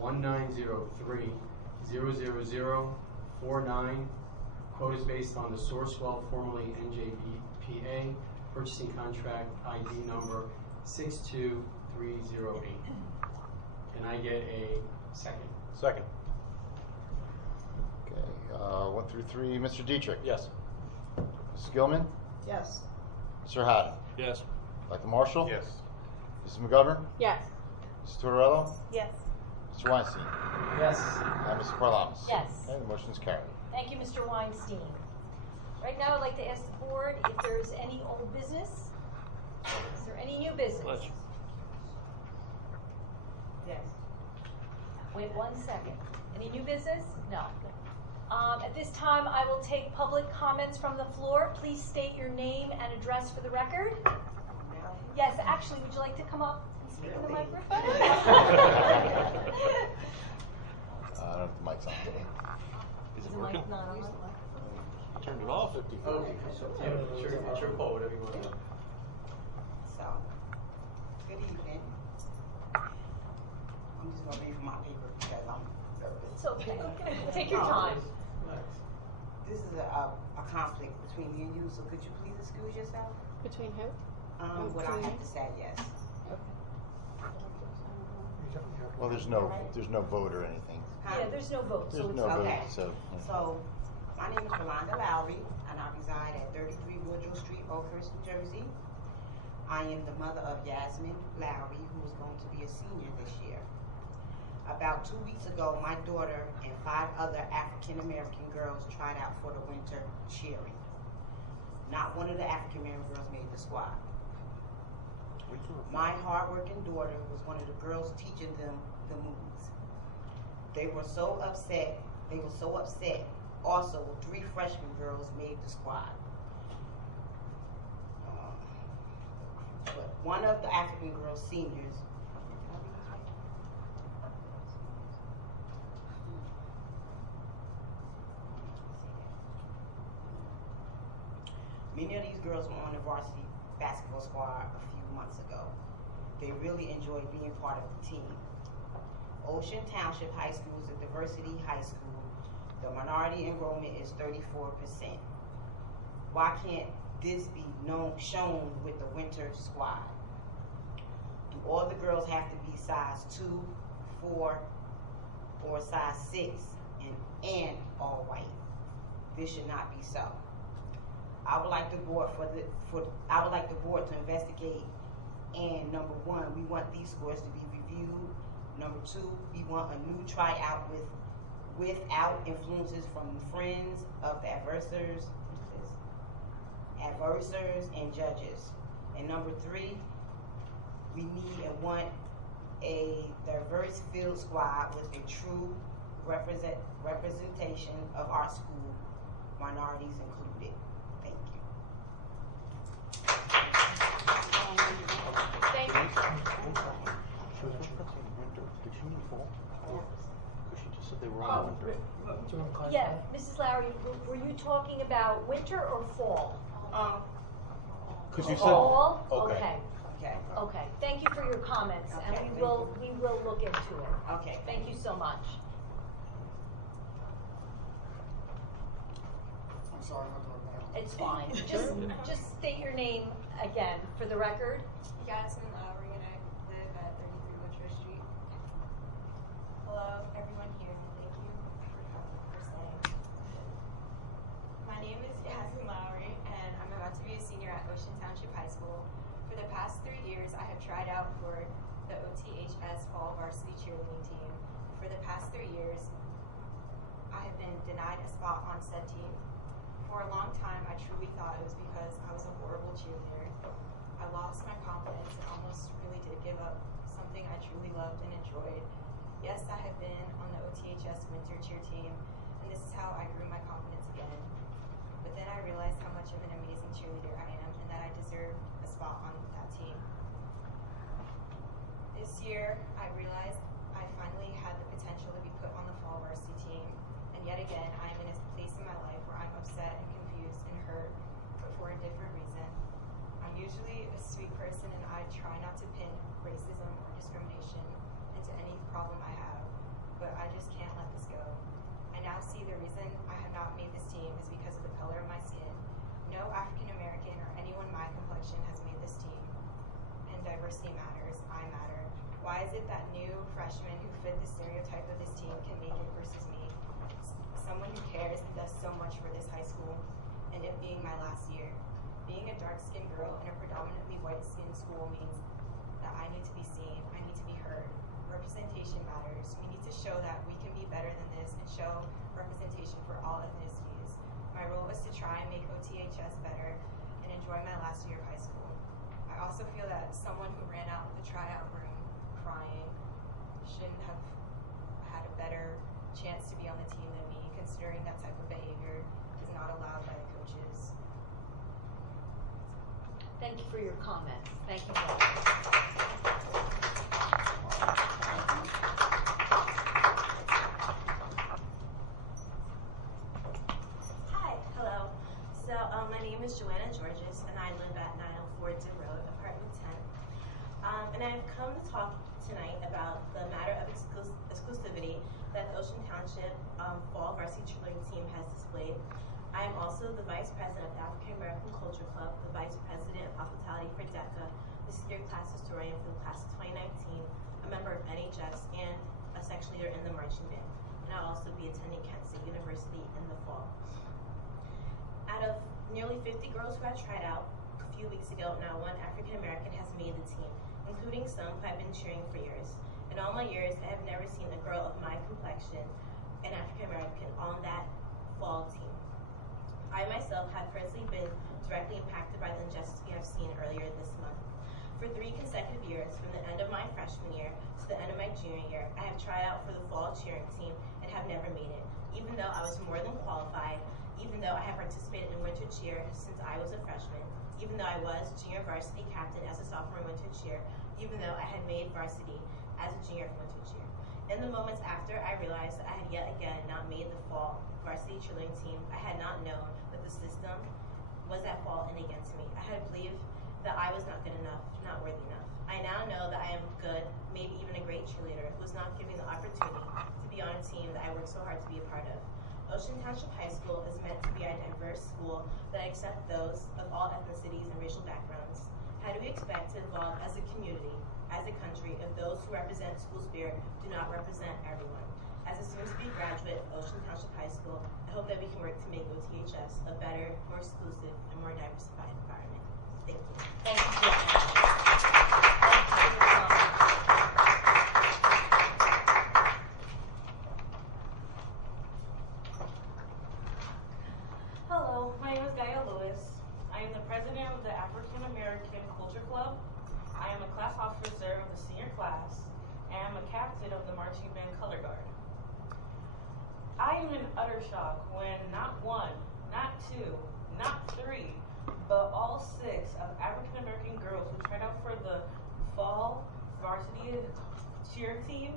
1903-00049. Quote is based on the Sourcewell, formerly NJPA, purchasing contract ID number 62308. Can I get a second? Second. Okay, 1 through 3. Mr. Dietrich? Yes. Mrs. Gilman? Yes. Mr. Haddon? Yes. Dr. Marshall? Yes. Mrs. McGovern? Yes. Mrs. Tortorella? Yes. Mr. Weinstein? Yes. And Mrs. Parlamas? Yes. Okay, the motion is carried. Thank you, Mr. Weinstein. Right now, I'd like to ask the board if there is any old business. Is there any new business? Yes. Wait 1 second. Any new business? No. At this time, I will take public comments from the floor. Please state your name and address for the record. Yes, actually, would you like to come up and speak in the microphone? I don't know if the mic's on. Is it The working? mic not on? You turned it off. Okay, it's your call, whatever you want to do. So, good evening. I'm just going to read from my paper because I'm nervous. It's okay. Take your time. This is a conflict between me and you, so could you please excuse yourself? Between who? What I have to say, yes. Well, there's no vote or anything. Yeah, there's no vote. There's so it's no vote, okay. so. So, my name is Rolanda Lowry, and I reside at 33 Woodrow Street, Oakhurst, New Jersey. I am the mother of Yasmin Lowry, who is going to be a senior this year. About 2 weeks ago, my daughter and 5 other African-American girls tried out for the winter cheering. Not one of the African-American girls made the squad. My hardworking daughter was one of the girls teaching them the moves. They were so upset. Also, 3 freshman girls made the squad. But one of the African girls, seniors, many of these girls were on the varsity basketball squad a few months ago. They really enjoyed being part of the team. Ocean Township High School is a diversity high school. The minority enrollment is 34%. Why can't this be shown with the winter squad? Do all the girls have to be size 2, 4, or size 6 and all white? This should not be so. I would like the board to investigate. And number one, we want these scores to be reviewed. Number two, we want a new tryout without influences from friends of the adversars and judges. And number three, we need and want a diverse field squad with a true representation of our school, minorities included. Thank you. Thank you. Did she mean fall? Because she just said they were on winter. Yeah, Mrs. Lowry, were you talking about winter or fall? Because you said fall. okay. Okay. Thank you for your comments, Okay, and we will look into it. Okay. Thank you so much. I'm sorry, I'm not talking about. It's fine. Just state your name again for the record. Yasmin Lowry, and I live at 33 Winter Street. Hello, everyone here. Thank you for staying. My name is Yasmin Lowry, and I'm about to be a senior at Ocean Township High School. For the past 3 years, I have tried out for the OTHS Fall Varsity Cheerleading Team. For the past 3 years, I have been denied a spot on said team. For a long time, I truly thought it was because I was a horrible cheerleader. I lost my confidence and almost really did give up something I truly loved and enjoyed. Yes, I have been on the OTHS Winter Cheer Team, and this is how I grew my confidence again. But then I realized how much of an amazing cheerleader I am and that I deserve a spot on that team. This year, I realized I finally had the potential to be put on the fall varsity team, and yet again, I am in a place in my life where I'm upset and confused and hurt, but for a different reason. I'm usually a sweet person, and I try not to pin racism or discrimination into any problem I have, but I just can't let this go. I now see the reason I have not made this team is because of the color of my skin. No African American or anyone my complexion has made this team. And diversity matters. I matter. Why is it that new freshmen who fit the stereotype of this team can make it versus me? Someone who cares and does so much for this high school, and it being my last year. Being a dark-skinned girl in a predominantly white-skinned school means that I need to be seen. I need to be heard. Representation matters. We need to show that we can be better than this and show representation for all ethnicities. My role is to try and make OTHS better and enjoy my last year of high school. I also feel that someone who ran out the tryout room crying shouldn't have had a better chance to be on the team than me, considering that type of behavior is not allowed by the coaches. Thank you for your comments. Thank you. Hi, hello. So my name is Joanna Georges, and I live at 904 Din Road, apartment 10. And I've come to talk tonight about the matter of exclusivity that the Ocean Township Fall Varsity Cheerleading Team has displayed. I am also the Vice President of the African American Culture Club, the Vice President of Hospitality for DECA, the Senior Class Historian for the Class of 2019, a member of NHS, and a section leader in the marching band. And I'll also be attending Kent State University in the fall. Out of nearly 50 girls who had tried out a few weeks ago, now one African American has made the team, including some who I've been cheering for years. In all my years, I have never seen a girl of my complexion, an African American, on that fall team. I myself have personally been directly impacted by the injustice we have seen earlier this month. For 3 consecutive years, from the end of my freshman year to the end of my junior year, I have tried out for the fall cheering team and have never made it, even though I was more than qualified, even though I have participated in winter cheer since I was a freshman, even though I was junior varsity captain as a sophomore in winter cheer, even though I had made varsity as a junior for winter cheer. In the moments after, I realized that I had yet again not made the fall varsity cheerleading team. I had not known that the system was at fault and against me. I had believed that I was not good enough, not worthy enough. I now know that I am good, maybe even a great cheerleader, who was not given the opportunity to be on a team that I worked so hard to be a part of. Ocean Township High School is meant to be a diverse school that accepts those of all ethnicities and racial backgrounds. How do we expect to evolve as a community, as a country, if those who represent school spirit do not represent everyone? As a soon-to-be grad graduate of Ocean Township High School, I hope that we can work to make OTHS a better, more exclusive, and more diversified environment. Thank you. Thank you. Hello, my name is Gaia Lewis. I am the president of the African American Culture Club. I am a class officer of the senior class, and I'm a captain of the marching band Color Guard. I am in utter shock when not one, not two, not three, but all 6 of African American girls who tried out for the fall varsity cheer team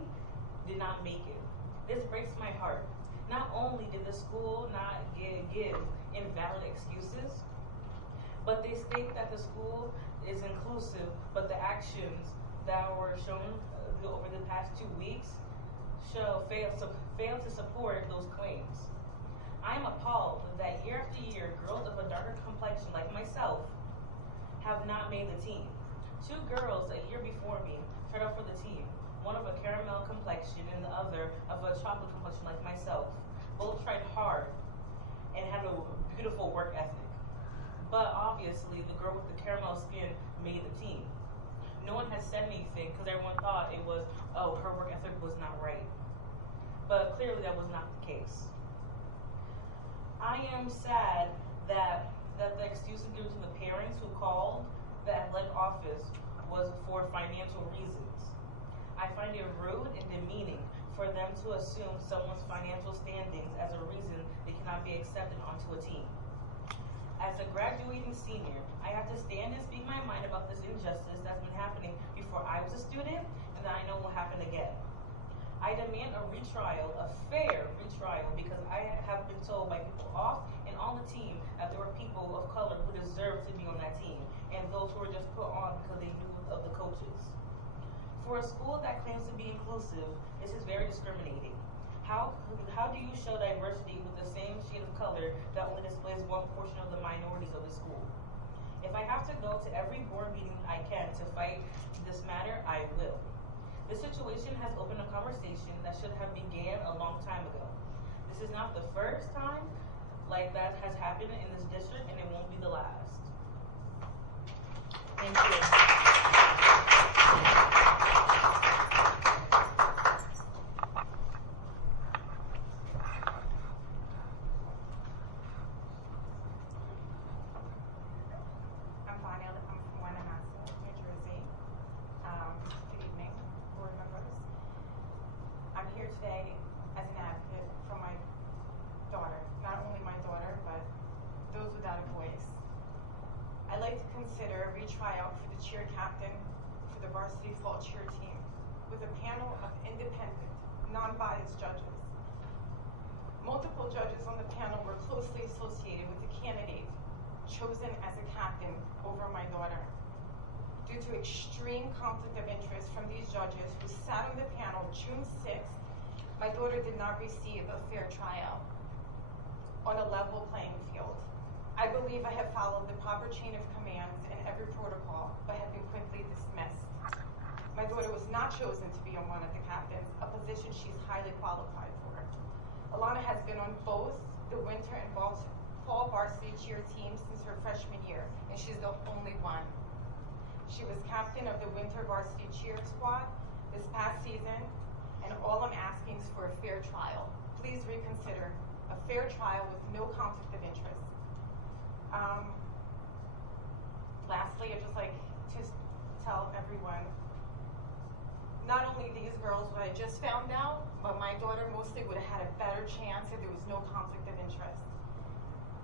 did not make it. This breaks my heart. Not only did the school not give invalid excuses, but they state that the school is inclusive, but the actions that were shown over the past 2 weeks fail to support those claims. I am appalled that year after year, girls of a darker complexion like myself have not made the team. 2 girls a year before me tried out for the team, one of a caramel complexion and the other of a chocolate complexion like myself. Both tried hard and had a beautiful work ethic. But obviously, the girl with the caramel skin made the team. No one has said anything because everyone thought it was, oh, her work ethic was not right. But clearly that was not the case. I am sad that the excuses given to the parents who called the athletic office was for financial reasons. I find it rude and demeaning for them to assume someone's financial standings as a reason they cannot be accepted onto a team. As a graduating senior, I have to stand and speak my mind about this injustice that's been happening before I was a student and that I know will happen again. I demand a retrial, a fair retrial, because I have been told by people off and on the team that there were people of color who deserved to be on that team, and those who were just put on because they knew of the coaches. For a school that claims to be inclusive, this is very discriminating. How do you show diversity with the same shade of color that only displays one portion of the minorities of the school? If I have to go to every board meeting I can to fight this matter, I will. This situation has opened a conversation that should have began a long time ago. This is not the first time like that has happened in this district, and it won't be the last. Thank you. I'm Bonnie. I'm from Winnehassett, New Jersey. Good evening, board members. I'm here today as an advocate for my daughter. Not only my daughter, but those without a voice. I'd like to consider a retryout for the cheer captain for the varsity fall cheer team with a panel of independent, non-biased judges. Multiple judges on the panel were closely associated with the candidate chosen as a captain over my daughter. Due to extreme conflict of interest from these judges who sat on the panel June 6th, my daughter did not receive a fair trial on a level playing field. I believe I have followed the proper chain of commands in every protocol, but have been quickly dismissed. My daughter was not chosen to be on one of the captains, a position she's highly qualified for. Alana has been on both the winter and fall varsity cheer teams since her freshman year, and she's the only one. She was captain of the winter varsity cheer squad this past season, and all I'm asking is for a fair trial. Please reconsider a fair trial with no conflict of interest. Lastly, I'd just like to tell everyone, not only these girls what I just found out, but my daughter mostly would have had a better chance if there was no conflict of interest.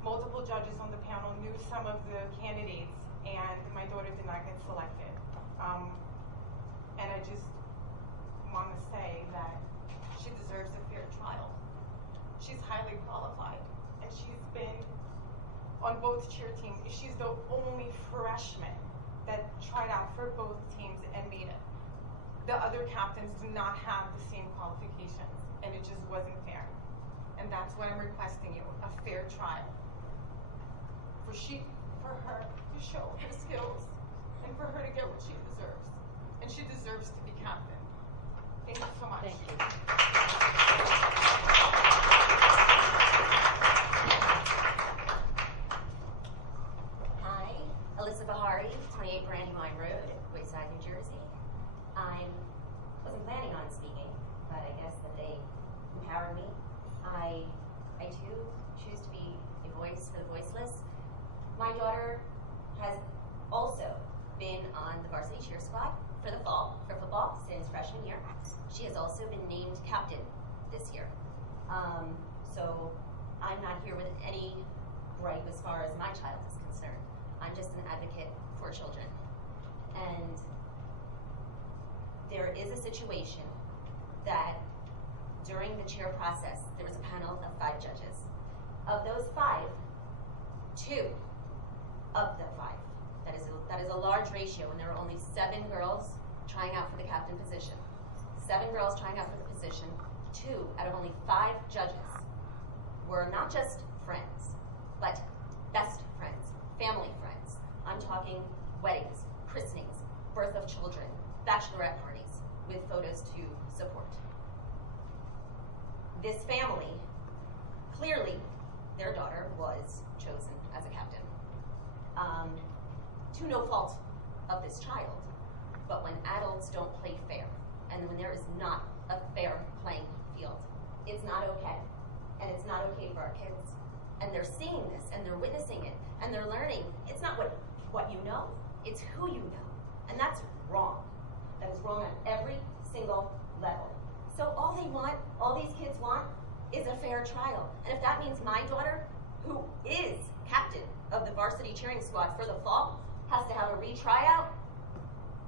Multiple judges on the panel knew some of the candidates, and my daughter did not get selected. And I just want to say that she deserves a fair trial. She's highly qualified, and she's been on both cheer teams. She's the only freshman that tried out for both teams and made it. The other captains do not have the same qualifications, and it just wasn't fair. And that's what I'm requesting you, a fair trial. For her to show her skills, and for her to get what she deserves. And she deserves to be captain. Thank you so much. Thank you. me. I too choose to be a voice for the voiceless. My daughter has also been on the varsity cheer squad for the fall for football since freshman year. She has also been named captain this year. So I'm not here with any gripe as far as my child is concerned. I'm just an advocate for children. And there is a situation that during the chair process, there was a panel of 5 judges. Of those 5, 2 of the 5, that is a large ratio, and there were only 7 girls trying out for the captain position. 7 girls trying out for the position, 2 out of only 5 judges were not just friends, but best friends, family friends. I'm talking weddings, christenings, birth of children, bachelorette parties, with photos to support. This family, clearly their daughter was chosen as a captain. To no fault of this child, but when adults don't play fair, and when there is not a fair playing field, it's not okay. And it's not okay for our kids. And they're seeing this, and they're witnessing it, and they're learning. It's not what you know, it's who you know. And that's wrong. That is wrong on every single level. So all they want, all these kids want, is a fair trial. And if that means my daughter, who is captain of the varsity cheering squad for the fall, has to have a retryout,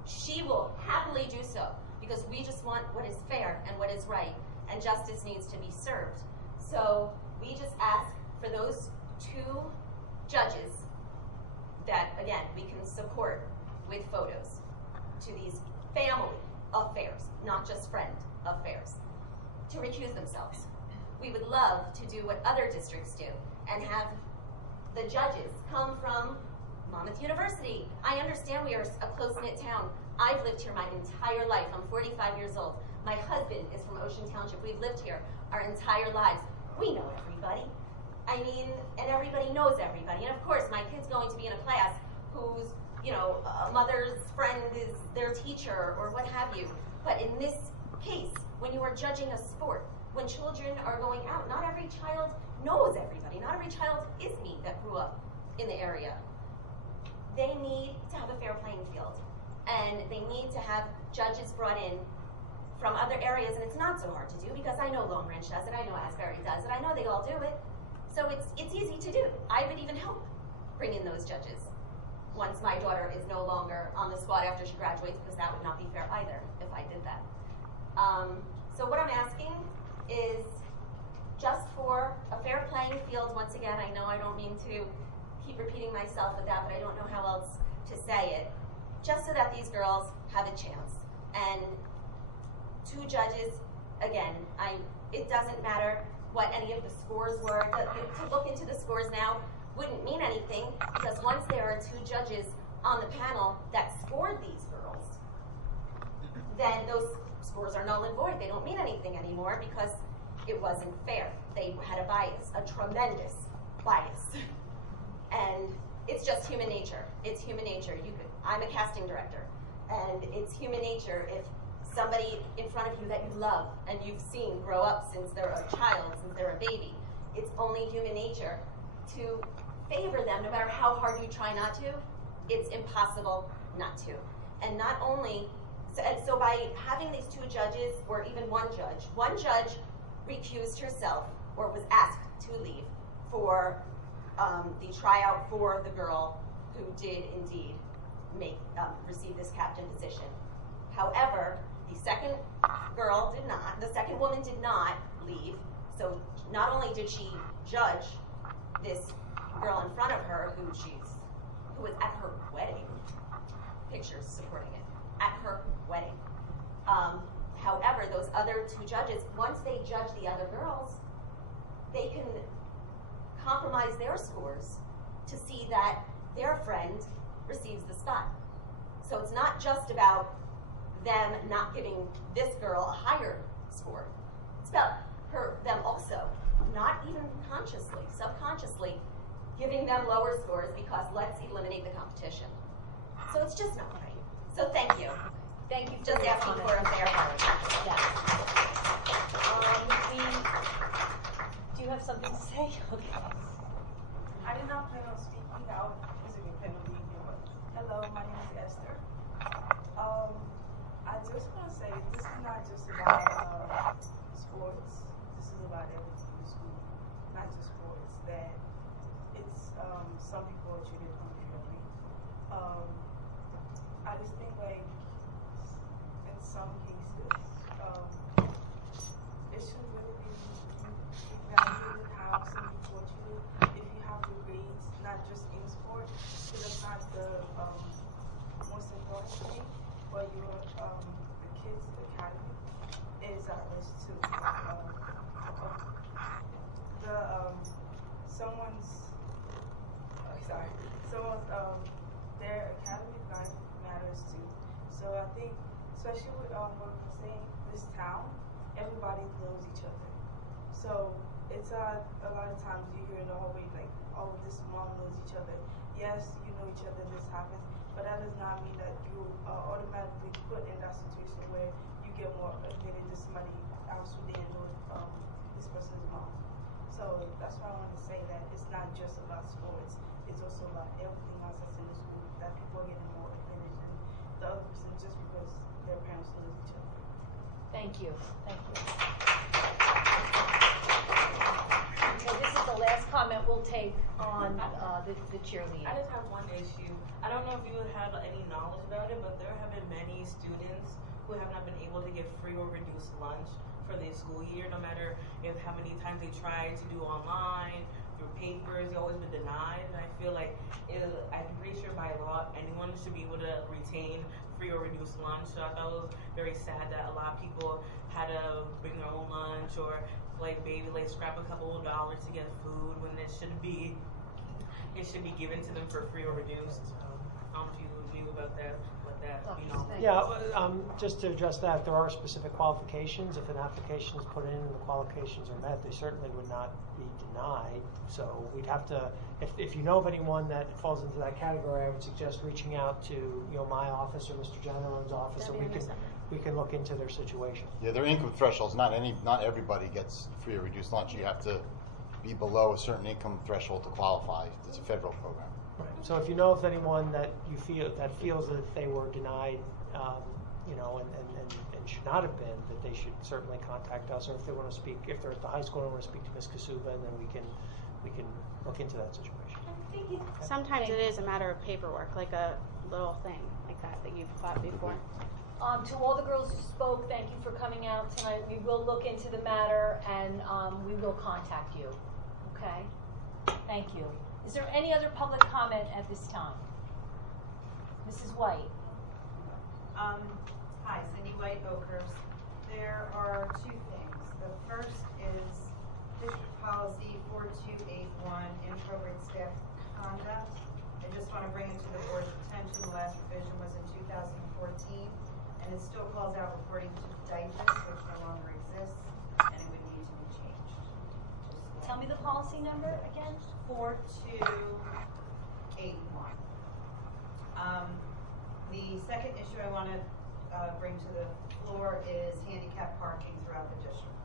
she will happily do so, because we just want what is fair and what is right, and justice needs to be served. So we just ask for those 2 judges that, again, we can support with photos to these family affairs, not just friend affairs, to recuse themselves. We would love to do what other districts do and have the judges come from Monmouth University. I understand we are a close-knit town. I've lived here my entire life. I'm 45 years old. My husband is from Ocean Township. We've lived here our entire lives. We know everybody. I mean, and everybody knows everybody. And of course, my kid's going to be in a class whose, a mother's friend is their teacher or what have you. But in this case, when you are judging a sport, when children are going out, not every child knows everybody. Not every child is me that grew up in the area. They need to have a fair playing field. And they need to have judges brought in from other areas, and it's not so hard to do because I know Long Ranch does it, I know Asbury does it, I know they all do it. So it's easy to do. I would even help bring in those judges once my daughter is no longer on the squad after she graduates, because that would not be fair either if I did that. So what I'm asking is just for a fair playing field. Once again, I know I don't mean to keep repeating myself with that, but I don't know how else to say it. Just so that these girls have a chance. And 2 judges, again, it doesn't matter what any of the scores were. To look into the scores now wouldn't mean anything, because once there are 2 judges on the panel that scored these girls, then those scores are null and void. They don't mean anything anymore because it wasn't fair. They had a bias, a tremendous bias. And it's just human nature. It's human nature. I'm a casting director, and it's human nature if somebody in front of you that you love and you've seen grow up since they're a child, since they're a baby, it's only human nature to favor them no matter how hard you try not to. It's impossible not to. And not only, so by having these 2 judges, or even one judge recused herself or was asked to leave for the tryout for the girl who did indeed receive this captain position. However, the second woman did not leave, so not only did she judge this girl in front of her who was at her wedding, pictures supporting it, at her wedding. However, those other 2 judges, once they judge the other girls, they can compromise their scores to see that their friend receives the spot. So it's not just about them not giving this girl a higher score. It's about them also, not even consciously, subconsciously, giving them lower scores because let's eliminate the competition. So it's just not right. So thank you. Thank you for just asking for a fair fight. Yeah. something to say? Okay. I did not plan on speaking. I wasn't plan on being here. But hello, my name is Esther. I just want to say this is not just about sports. This is about everything in school, not just sports. That it's some people are treated unfairly. I just think like in some cases, it should really be evaluated how somebody taught you if you have the grades, not just in sport, because that's not the most important thing, but your the kids' academy is at risk too. Their academic life matters too. So I think, especially with what I'm saying, this town, everybody knows each other. So it's a lot of times you hear in the hallway like, oh, this mom knows each other. Yes, you know each other, this happens, but that does not mean that you are automatically put in that situation where you get more admitted to somebody else who didn't know this person's mom. So that's why I want to say that it's not just about sports, it's also about everything else that's in the school, that people are getting more admitted than the other person just because their parents know each other. Thank you. Thank you. Okay, this is the last comment we'll take on the cheerleading. I just have one issue. I don't know if you have any knowledge about it, but there have been many students who have not been able to get free or reduced lunch for their school year, no matter how many times they tried to do online, through papers, they've always been denied. And I feel like, I'm pretty sure by law, anyone should be able to retain free or reduced lunch. So I thought it was very sad that a lot of people had to bring their own lunch or maybe scrap a couple of dollars to get food when it should be given to them for free or reduced. I don't know if you knew about that. Yeah, just to address that, there are specific qualifications. If an application is put in and the qualifications are met, they certainly would not be denied. So we'd have to, if you know of anyone that falls into that category, I would suggest reaching out to my office or Mr. General's office, so we can look into their situation. Yeah, their income thresholds. Not everybody gets free or reduced lunch. You have to be below a certain income threshold to qualify. It's a federal program. Right. So if you know of anyone that you feels that they were denied, and should not have been, that they should certainly contact us. Or if they want to speak, if they're at the high school and want to speak to Ms. Kasuba, then we can look into that situation. Sometimes it is a matter of paperwork, like a little thing like that you've thought before. To all the girls who spoke, thank you for coming out tonight. We will look into the matter and we will contact you. Okay? Thank you. Is there any other public comment at this time? Mrs. White. Hi, Cindy White, Oakhurst. There are two things. The first is District Policy 4281, Inappropriate Staff Conduct. I just want to bring it to the board's attention. The last revision was in 2014, and it still calls out reporting to DIFAS, which no longer exists, and it would need to be changed. Tell me the policy number again. 4281. The second issue I want to bring to the floor is handicap parking throughout the district.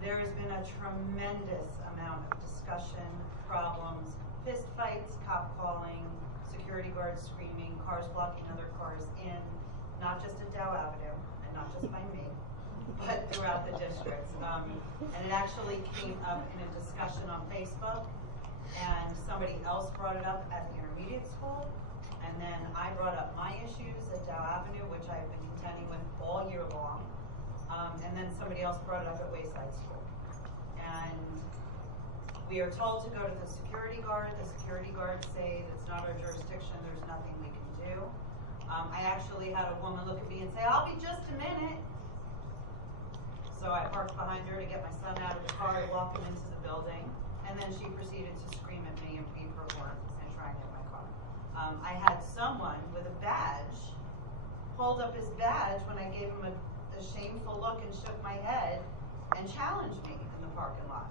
There has been a tremendous amount of discussion, problems, fist fights, cop calling, security guards screaming, cars blocking other cars in, not just at Dow Avenue, and not just by me, but throughout the district. And it actually came up in a discussion on Facebook, and somebody else brought it up at the intermediate school, and then I brought up my issues at Dow Avenue, which I've been contending with all year long, and then somebody else brought it up at Wayside School. And we are told to go to the security guard. The security guards say it's not our jurisdiction, there's nothing we can do. I actually had a woman look at me and say, "I'll be just a minute." So I parked behind her to get my son out of the car to walk him into the building, and then she proceeded to scream at me and beep her horn and try and get my car. I had someone with a badge hold up his badge when I gave him a shameful look and shook my head and challenged me in the parking lot.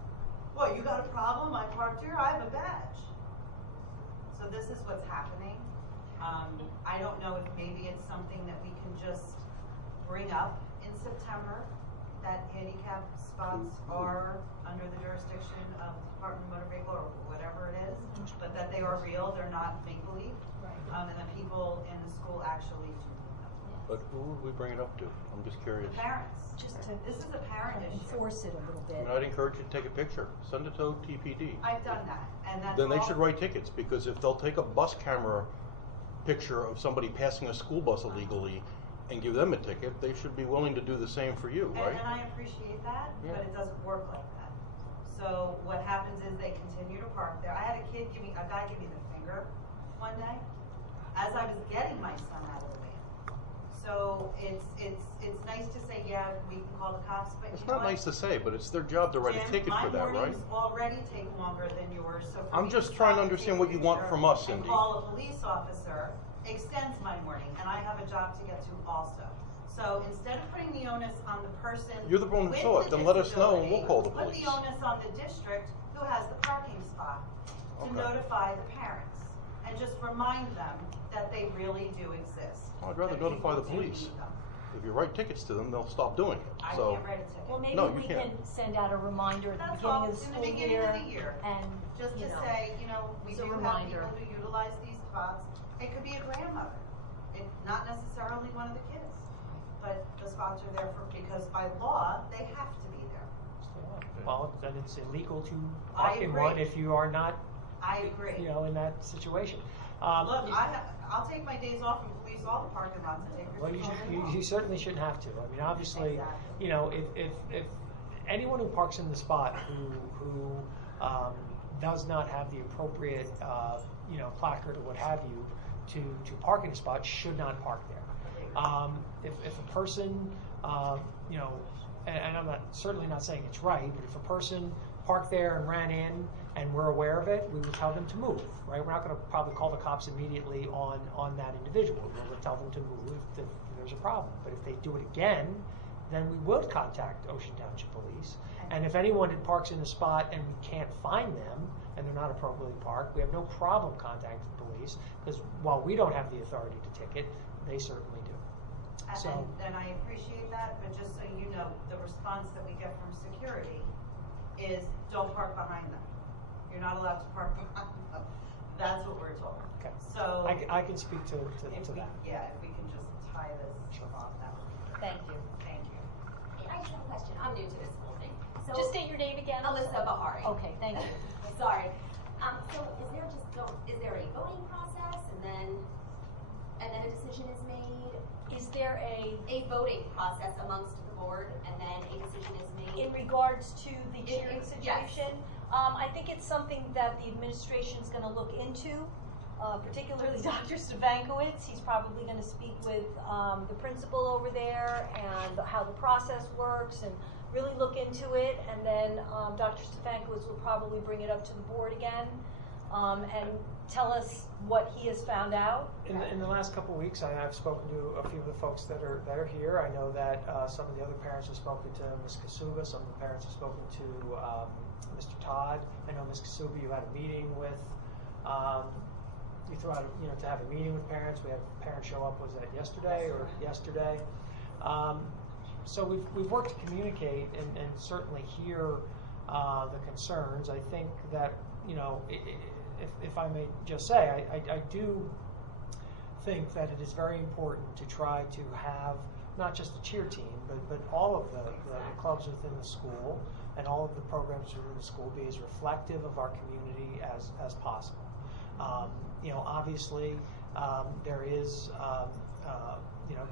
"Well, you got a problem? I parked here, I have a badge." So this is what's happening. I don't know if maybe it's something that we can just bring up in September that handicap spots are under the jurisdiction of the Department of Motor Vehicle or whatever it is, but that they are real, they're not make-believe, and the people in the school actually do need them. But who would we bring it up to? I'm just curious. The parents. This is a parent issue. Enforce it a little bit. And I'd encourage you to take a picture. Send it to TPD. I've done that, and that's Then they all- should write tickets, because if they'll take a bus camera picture of somebody passing a school bus illegally and give them a ticket, they should be willing to do the same for you, right? And I appreciate that, Yeah. but it doesn't work like that. So what happens is they continue to park there. I had a guy give me the finger one day as I was getting my son out of the van. So it's nice to say, yeah, we can call the cops, but It's you know not what? nice to say, but it's their job to write a Jim, ticket for that, my right? mornings already take longer than yours, so for I'm me just to trying to stop and understand take what a you want picture from us, and Cindy. call a police officer extends my morning, and I have a job to get to also. So instead of putting the onus on the person You're the one who with saw it, the then let us know and we'll disability, call the put police. the onus on the district who has the parking spot to Okay. notify the parents and just remind them that they really do exist. I'd rather that notify the people do police. need them. If you write tickets to them, they'll stop doing it. I So, can't write a ticket. Well, maybe No, you we can't. can send out a reminder at the That's beginning all, of the in school the beginning year. of the year. And, Just you to know, say, we it's a do have reminder. people who utilize these spots. It could be a grandmother, not necessarily one of the kids. But the spots are there because by law, they have to be there. Well, then it's illegal to I park in one agree. if you are not, I agree. in that situation. Look, I'll take my days off and police all the parking lots and take Well, pictures all day long. you certainly shouldn't have to. I mean, obviously, Exactly. if anyone who parks in the spot who does not have the appropriate, placard or what have you to park in a spot should not park there. If a person, and I'm certainly not saying it's right, but if a person parked there and ran in and we're aware of it, we would tell them to move, right? We're not going to probably call the cops immediately on that individual. We'll tell them to move if there's a problem. But if they do it again, then we would contact Ocean Township Police. And if anyone parks in the spot and we can't find them and they're not appropriately parked, we have no problem contacting the police, because while we don't have the authority to ticket, they certainly do. So, And I appreciate that, but just so you know, the response that we get from security is don't park behind them. You're not allowed to park behind them. That's what we're told. okay. So I can speak to if we, that. yeah, if we can just tie this off, that would be great. Thank you. Thank you. Hey, I just have a question. I'm new to this whole thing. So Just state your name again. Alyssa Bahari. Okay, thank you. Sorry. So is there a voting process and then a decision is made? Is there a voting process amongst the board and then a decision is made? in regards to the cheering yes. situation? I think it's something that the administration's going to look into, particularly Dr. Stavankowitz. He's probably going to speak with the principal over there and how the process works and really look into it. And then Dr. Stavankowitz will probably bring it up to the board again and tell us what he has found out. In the last couple of weeks, I've spoken to a few of the folks that are here. I know that some of the other parents have spoken to Ms. Kasuba. Some of the parents have spoken to Mr. Todd. I know Ms. Kasuba, you had a meeting with. You threw out, to have a meeting with parents. We had parents show up. Was that yesterday or yesterday? So we've worked to communicate and certainly hear the concerns. I think that if I may just say, I do think that it is very important to try to have not just the cheer team, but all of the clubs within the school and all of the programs within the school be as reflective of our community as possible. Obviously, there is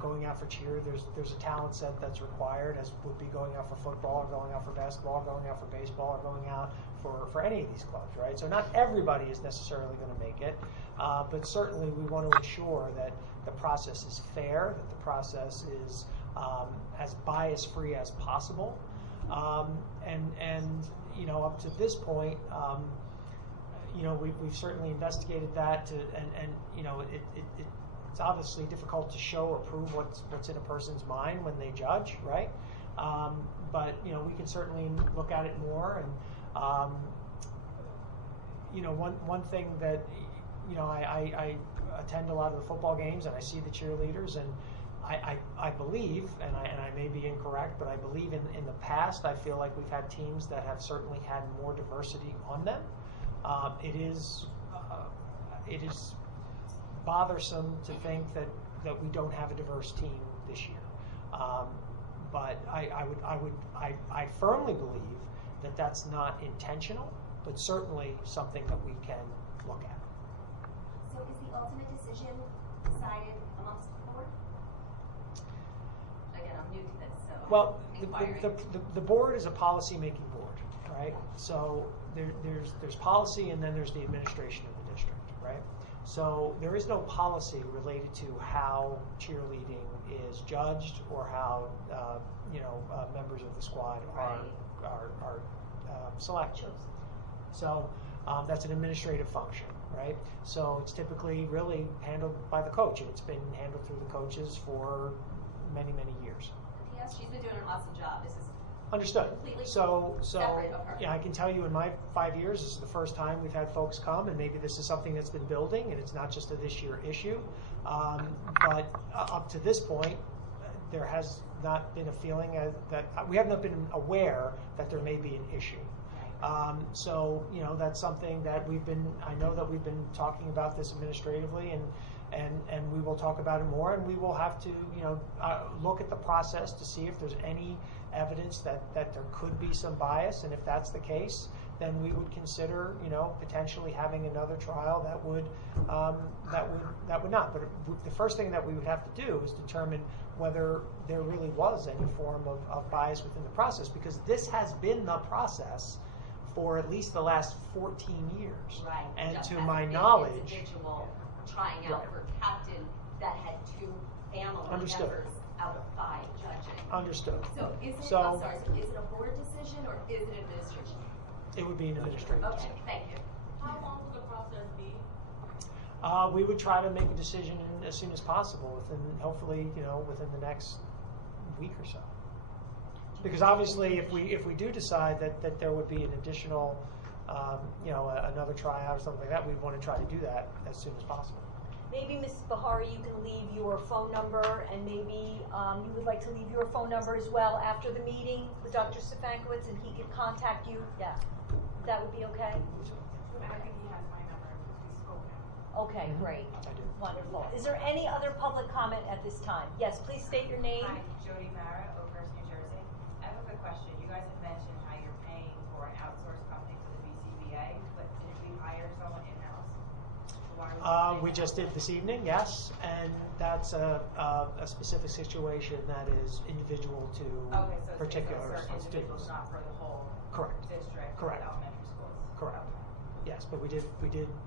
going out for cheer. There's a talent set that's required, as would be going out for football or going out for basketball, or going out for baseball, or going out for any of these clubs, right? So not everybody is necessarily going to make it, but certainly we want to ensure that the process is fair, that the process is as bias-free as possible, and up to this point, we've certainly investigated that, it's obviously difficult to show or prove what's in a person's mind when they judge, right? But we can certainly look at it more. And one thing that I attend a lot of the football games and I see the cheerleaders, and I believe, and I may be incorrect, but I believe in the past, I feel like we've had teams that have certainly had more diversity on them. It is bothersome to think that we don't have a diverse team this year. But I firmly believe that that's not intentional, but certainly something that we can look at. So is the ultimate decision decided amongst the board? Again, I'm new to this, so Well, I'm inquiring. the board is a policy-making board, right? So there's policy, and then there's the administration of the district, right? So there is no policy related to how cheerleading is judged or how members of the squad are selected. So that's an administrative function, right? So it's typically really handled by the coach, and it's been handled through the coaches for many, many years. Yes, she's been doing an awesome job. This is Understood. completely So separate of her. yeah, I can tell you in my 5 years, this is the first time we've had folks come, and maybe this is something that's been building, and it's not just a this year issue. But up to this point, there has not been a feeling that we have not been aware that there may be an issue. So that's something that I know that we've been talking about this administratively, and we will talk about it more, and we will have to look at the process to see if there's any evidence that there could be some bias, and if that's the case, then we would consider potentially having another trial that would not. But the first thing that we would have to do is determine whether there really was any form of bias within the process, because this has been the process for at least the last 14 years. Right. And Just to as my an knowledge, individual trying out for captain that had 2 family Understood. members out of 5 judging. Understood. So is it? So- I'm sorry. So is it a board decision or is it administration? it would be an administrative Okay. decision. Thank you. How long will the process be? We would try to make a decision as soon as possible, hopefully within the next week or so. Because obviously, if we do decide that there would be an additional, another tryout or something like that, we'd want to try to do that as soon as possible. Maybe, Mrs. Bahari, you can leave your phone number, and maybe you would like to leave your phone number as well after the meeting with Dr. Stefankowitz, and he could contact you. Yeah, that would be okay? I think he has my number because we spoke now. Okay, great. I do. Wonderful. Is there any other public comment at this time? Yes, please state your name. Hi, Jody Barra, Oakhurst, New Jersey. I have a quick question. You guys had mentioned how you're paying for an outsourced company for the BCBA, but didn't we hire someone in-house? So why are we We just did this evening, yes, and that's a specific situation that is individual to Okay, so particular it's for certain individuals, students. not for the whole Correct. district, Correct. elementary schools? Correct. Yes, but we did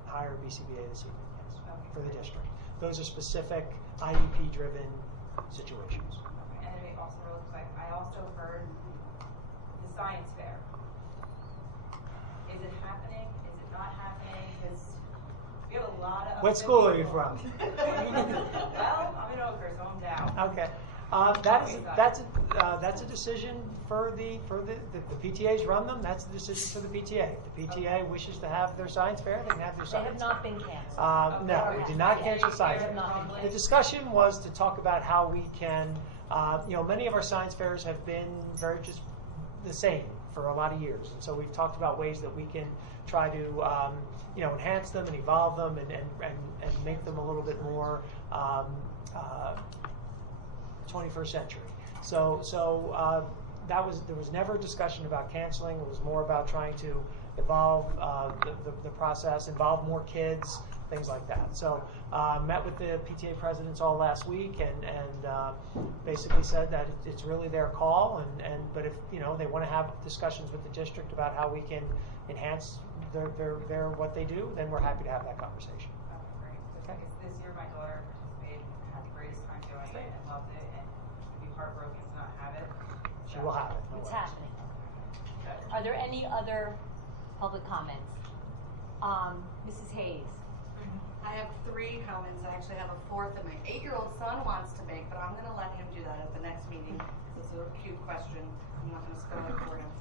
hire BCBA this evening, yes, for the district. Those are specific IEP-driven situations. Okay. And then it also real quick, I also heard the science fair. Is it happening? Is it not happening? Because we have a lot of. What school are you from? Well, I'm in Oakhurst, so I'm down. Okay. That's a decision for the PTAs run them. That's the decision for the PTA. If the PTA wishes to have their science fair, they can have their They science have not been canceled. No, we did not cancel science They have fair. not been The canceled. discussion was to talk about how we can, many of our science fairs have been very just the same for a lot of years. And so we've talked about ways that we can try to, enhance them and evolve them and make them a little bit more 21st century. So there was never a discussion about canceling. It was more about trying to evolve the process, involve more kids, things like that. So met with the PTA presidents all last week and basically said that it's really their call. But if they want to have discussions with the district about how we can enhance their what they do, then we're happy to have that conversation. Okay, great. Because this year my daughter participated, had the greatest time doing it, and loved it, and would be heartbroken to not have it. She will have it. No It's worries. happening. Are there any other public comments? Mrs. Hayes. I have 3 comments. I actually have a 4th that my 8-year-old son wants to make, but I'm going to let him do that at the next meeting because it's a cute question. I'm not going to spoil it for him.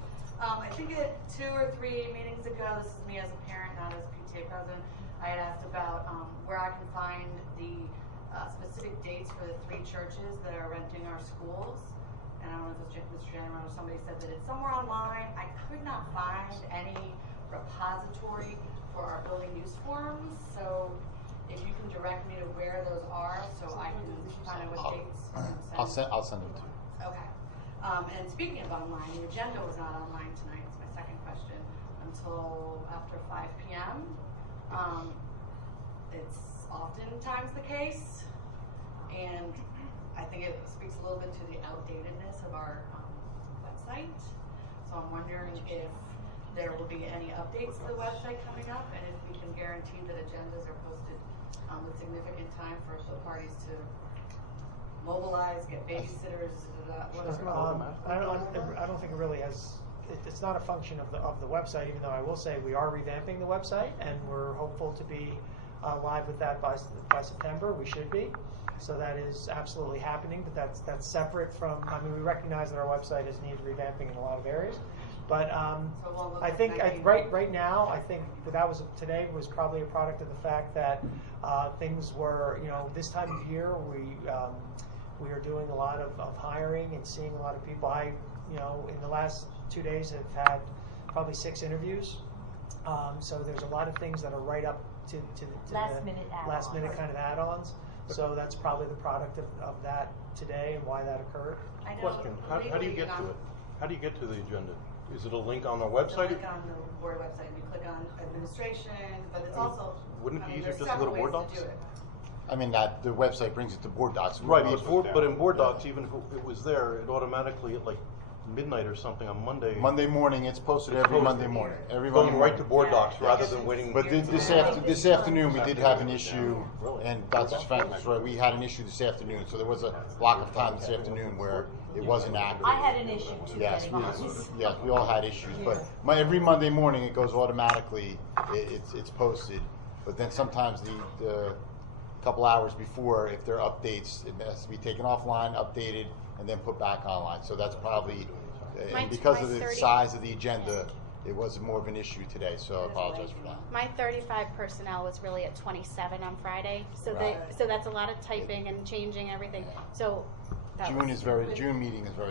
I think 2 or 3 meetings ago, this is me as a parent, not as a PTA president, I had asked about where I can find the specific dates for the 3 churches that are renting our schools. And I don't know if it was Mr. General or somebody said that it's somewhere online. I could not find any repository for our building use forms. So if you can direct me to where those are, so I can find out what dates. I'll send them to you. Okay. And speaking of online, the agenda was not online tonight. It's my second question until after 5 p.m. It's oftentimes the case, and I think it speaks a little bit to the outdatedness of our website. So I'm wondering if there will be any updates to the website coming up, and if we can guarantee that agendas are posted with significant time for the parties to mobilize, get babysitters, whatever. I don't think it really has. It's not a function of the website. Even though I will say we are revamping the website, and we're hopeful to be live with that by September. We should be. So that is absolutely happening. But that's separate from. I mean, we recognize that our website has needed revamping in a lot of areas. But I think right now, I think today was probably a product of the fact that things were, this time of year we are doing a lot of hiring and seeing a lot of people. In the last 2 days have had probably 6 interviews. So there's a lot of things that are right up to last minute kind of add-ons. So that's probably the product of that today and why that occurred. Question: How do you get to it? How do you get to the agenda? Is it a link on the It's website? a link on the board website. You click on administration, but it's also. Wouldn't it be easier there's just to go to several Board ways Docs? do it. I mean, that the website brings it to Board Docs. Right, but in Board Docs, even if it was there, it automatically at like midnight or something on Monday. Monday morning, it's posted every Monday morning. Going right to Board Docs rather than waiting. But this afternoon, we did have an issue, and Dr. Frank was right. We had an issue this afternoon, so there was a block of time this afternoon where it wasn't active. I had an issue too. Yes, we all had issues, but every Monday morning it goes automatically. It's posted, but then sometimes the couple hours before, if there are updates, it has to be taken offline, updated, and then put back online. So that's probably, and because of the size of the agenda, it was more of an issue today. So I apologize for that. My 35 personnel was really at 27 on Friday, so Right. so that's a lot of typing and changing everything. So June meeting is very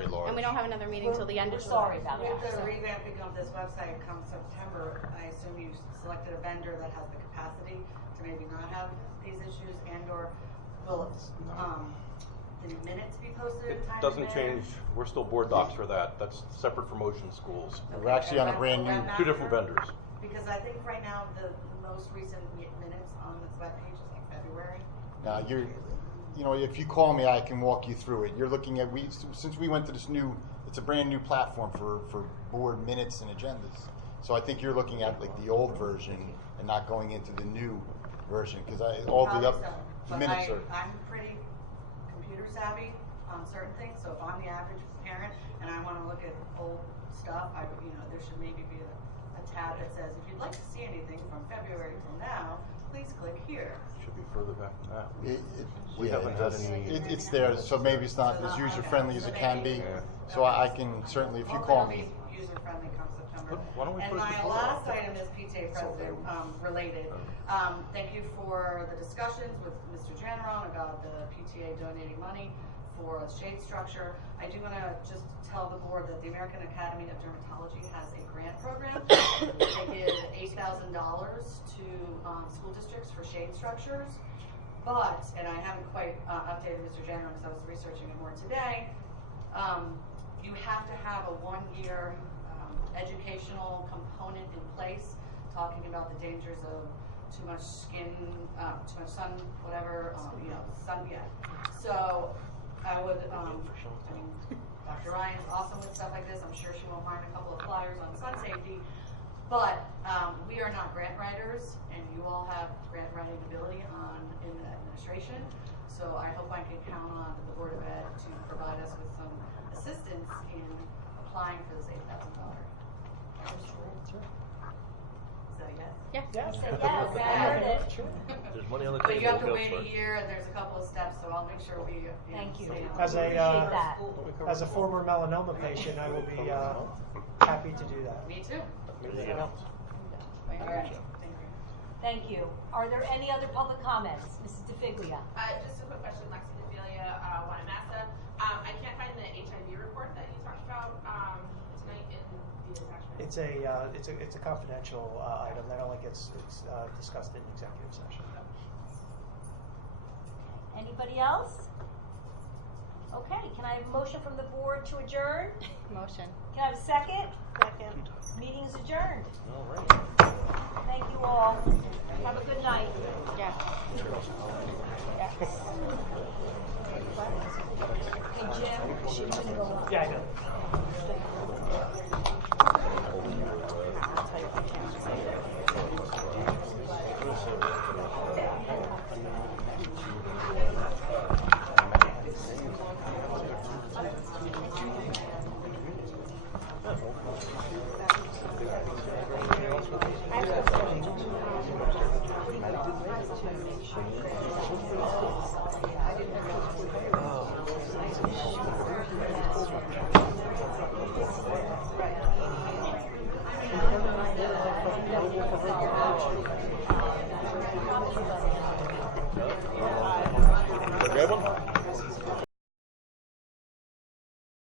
large. and we don't have another meeting till the end of sorry July. about that. With the revamping of this website come September, I assume you selected a vendor that has the capacity to maybe not have these issues, and/or will the minutes be posted in time? It doesn't change. We're still Board Docs for that. That's separate from Ocean Schools. We're actually on a brand new. 2 different vendors. Because I think right now the most recent minutes on this webpage is like February. Now if you call me, I can walk you through it. You're looking at since we went to this it's a brand new platform for board minutes and agendas. So I think you're looking at like the old version and not going into the new version because minutes are. I'm pretty computer savvy on certain things. So if I'm the average parent and I want to look at old stuff, there should maybe be a tab that says if you'd like to see anything from February till now, please click here. Should be further back than that. We haven't had any. It's there, so maybe it's not as user friendly as it can be. So I can certainly, if you call me. User friendly come September. Why don't we And put it my before? last item is PTA president related. Thank you for the discussions with Mr. Janron about the PTA donating money for a shade structure. I do want to just tell the board that the American Academy of Dermatology has a grant program. They give $8,000 to school districts for shade structures. But, and I haven't quite updated Mr. Janron because I was researching it more today, you have to have a 1-year educational component in place talking about the dangers of too much skin, too much sun, whatever, sun, yeah. So I would, Dr. Ryan's awesome with stuff like this. I'm sure she won't mind a couple of flyers on sun safety. But we are not grant writers, and you all have grant writing ability in the administration. So I hope I can count on the Board of Ed to provide us with some assistance in applying for this $8,000. Is that a yes? Yeah. Yes. I heard it. There's money on the But table. you have to Go wait for a it. year, and there's a couple of steps, so I'll make sure we. Thank you. As a former melanoma patient, I will be happy to do that. Me too. Anything else? All right. Thank you. Thank you. Are there any other public comments? Mrs. DeFiglia. Just a quick question, Lexi DeFiglia, Wanamassa. I can't find the HIV report that you talked about tonight in the attachment. It's a confidential item that only gets discussed in executive session. Anybody else? Okay, can I have a motion from the board to adjourn? Motion. Can I have a second? Second. Meeting is adjourned. All right. Thank you all. Have a good night. Yes. Yes. Hey, Jim, she's gonna go up. Yeah, I know. Good one?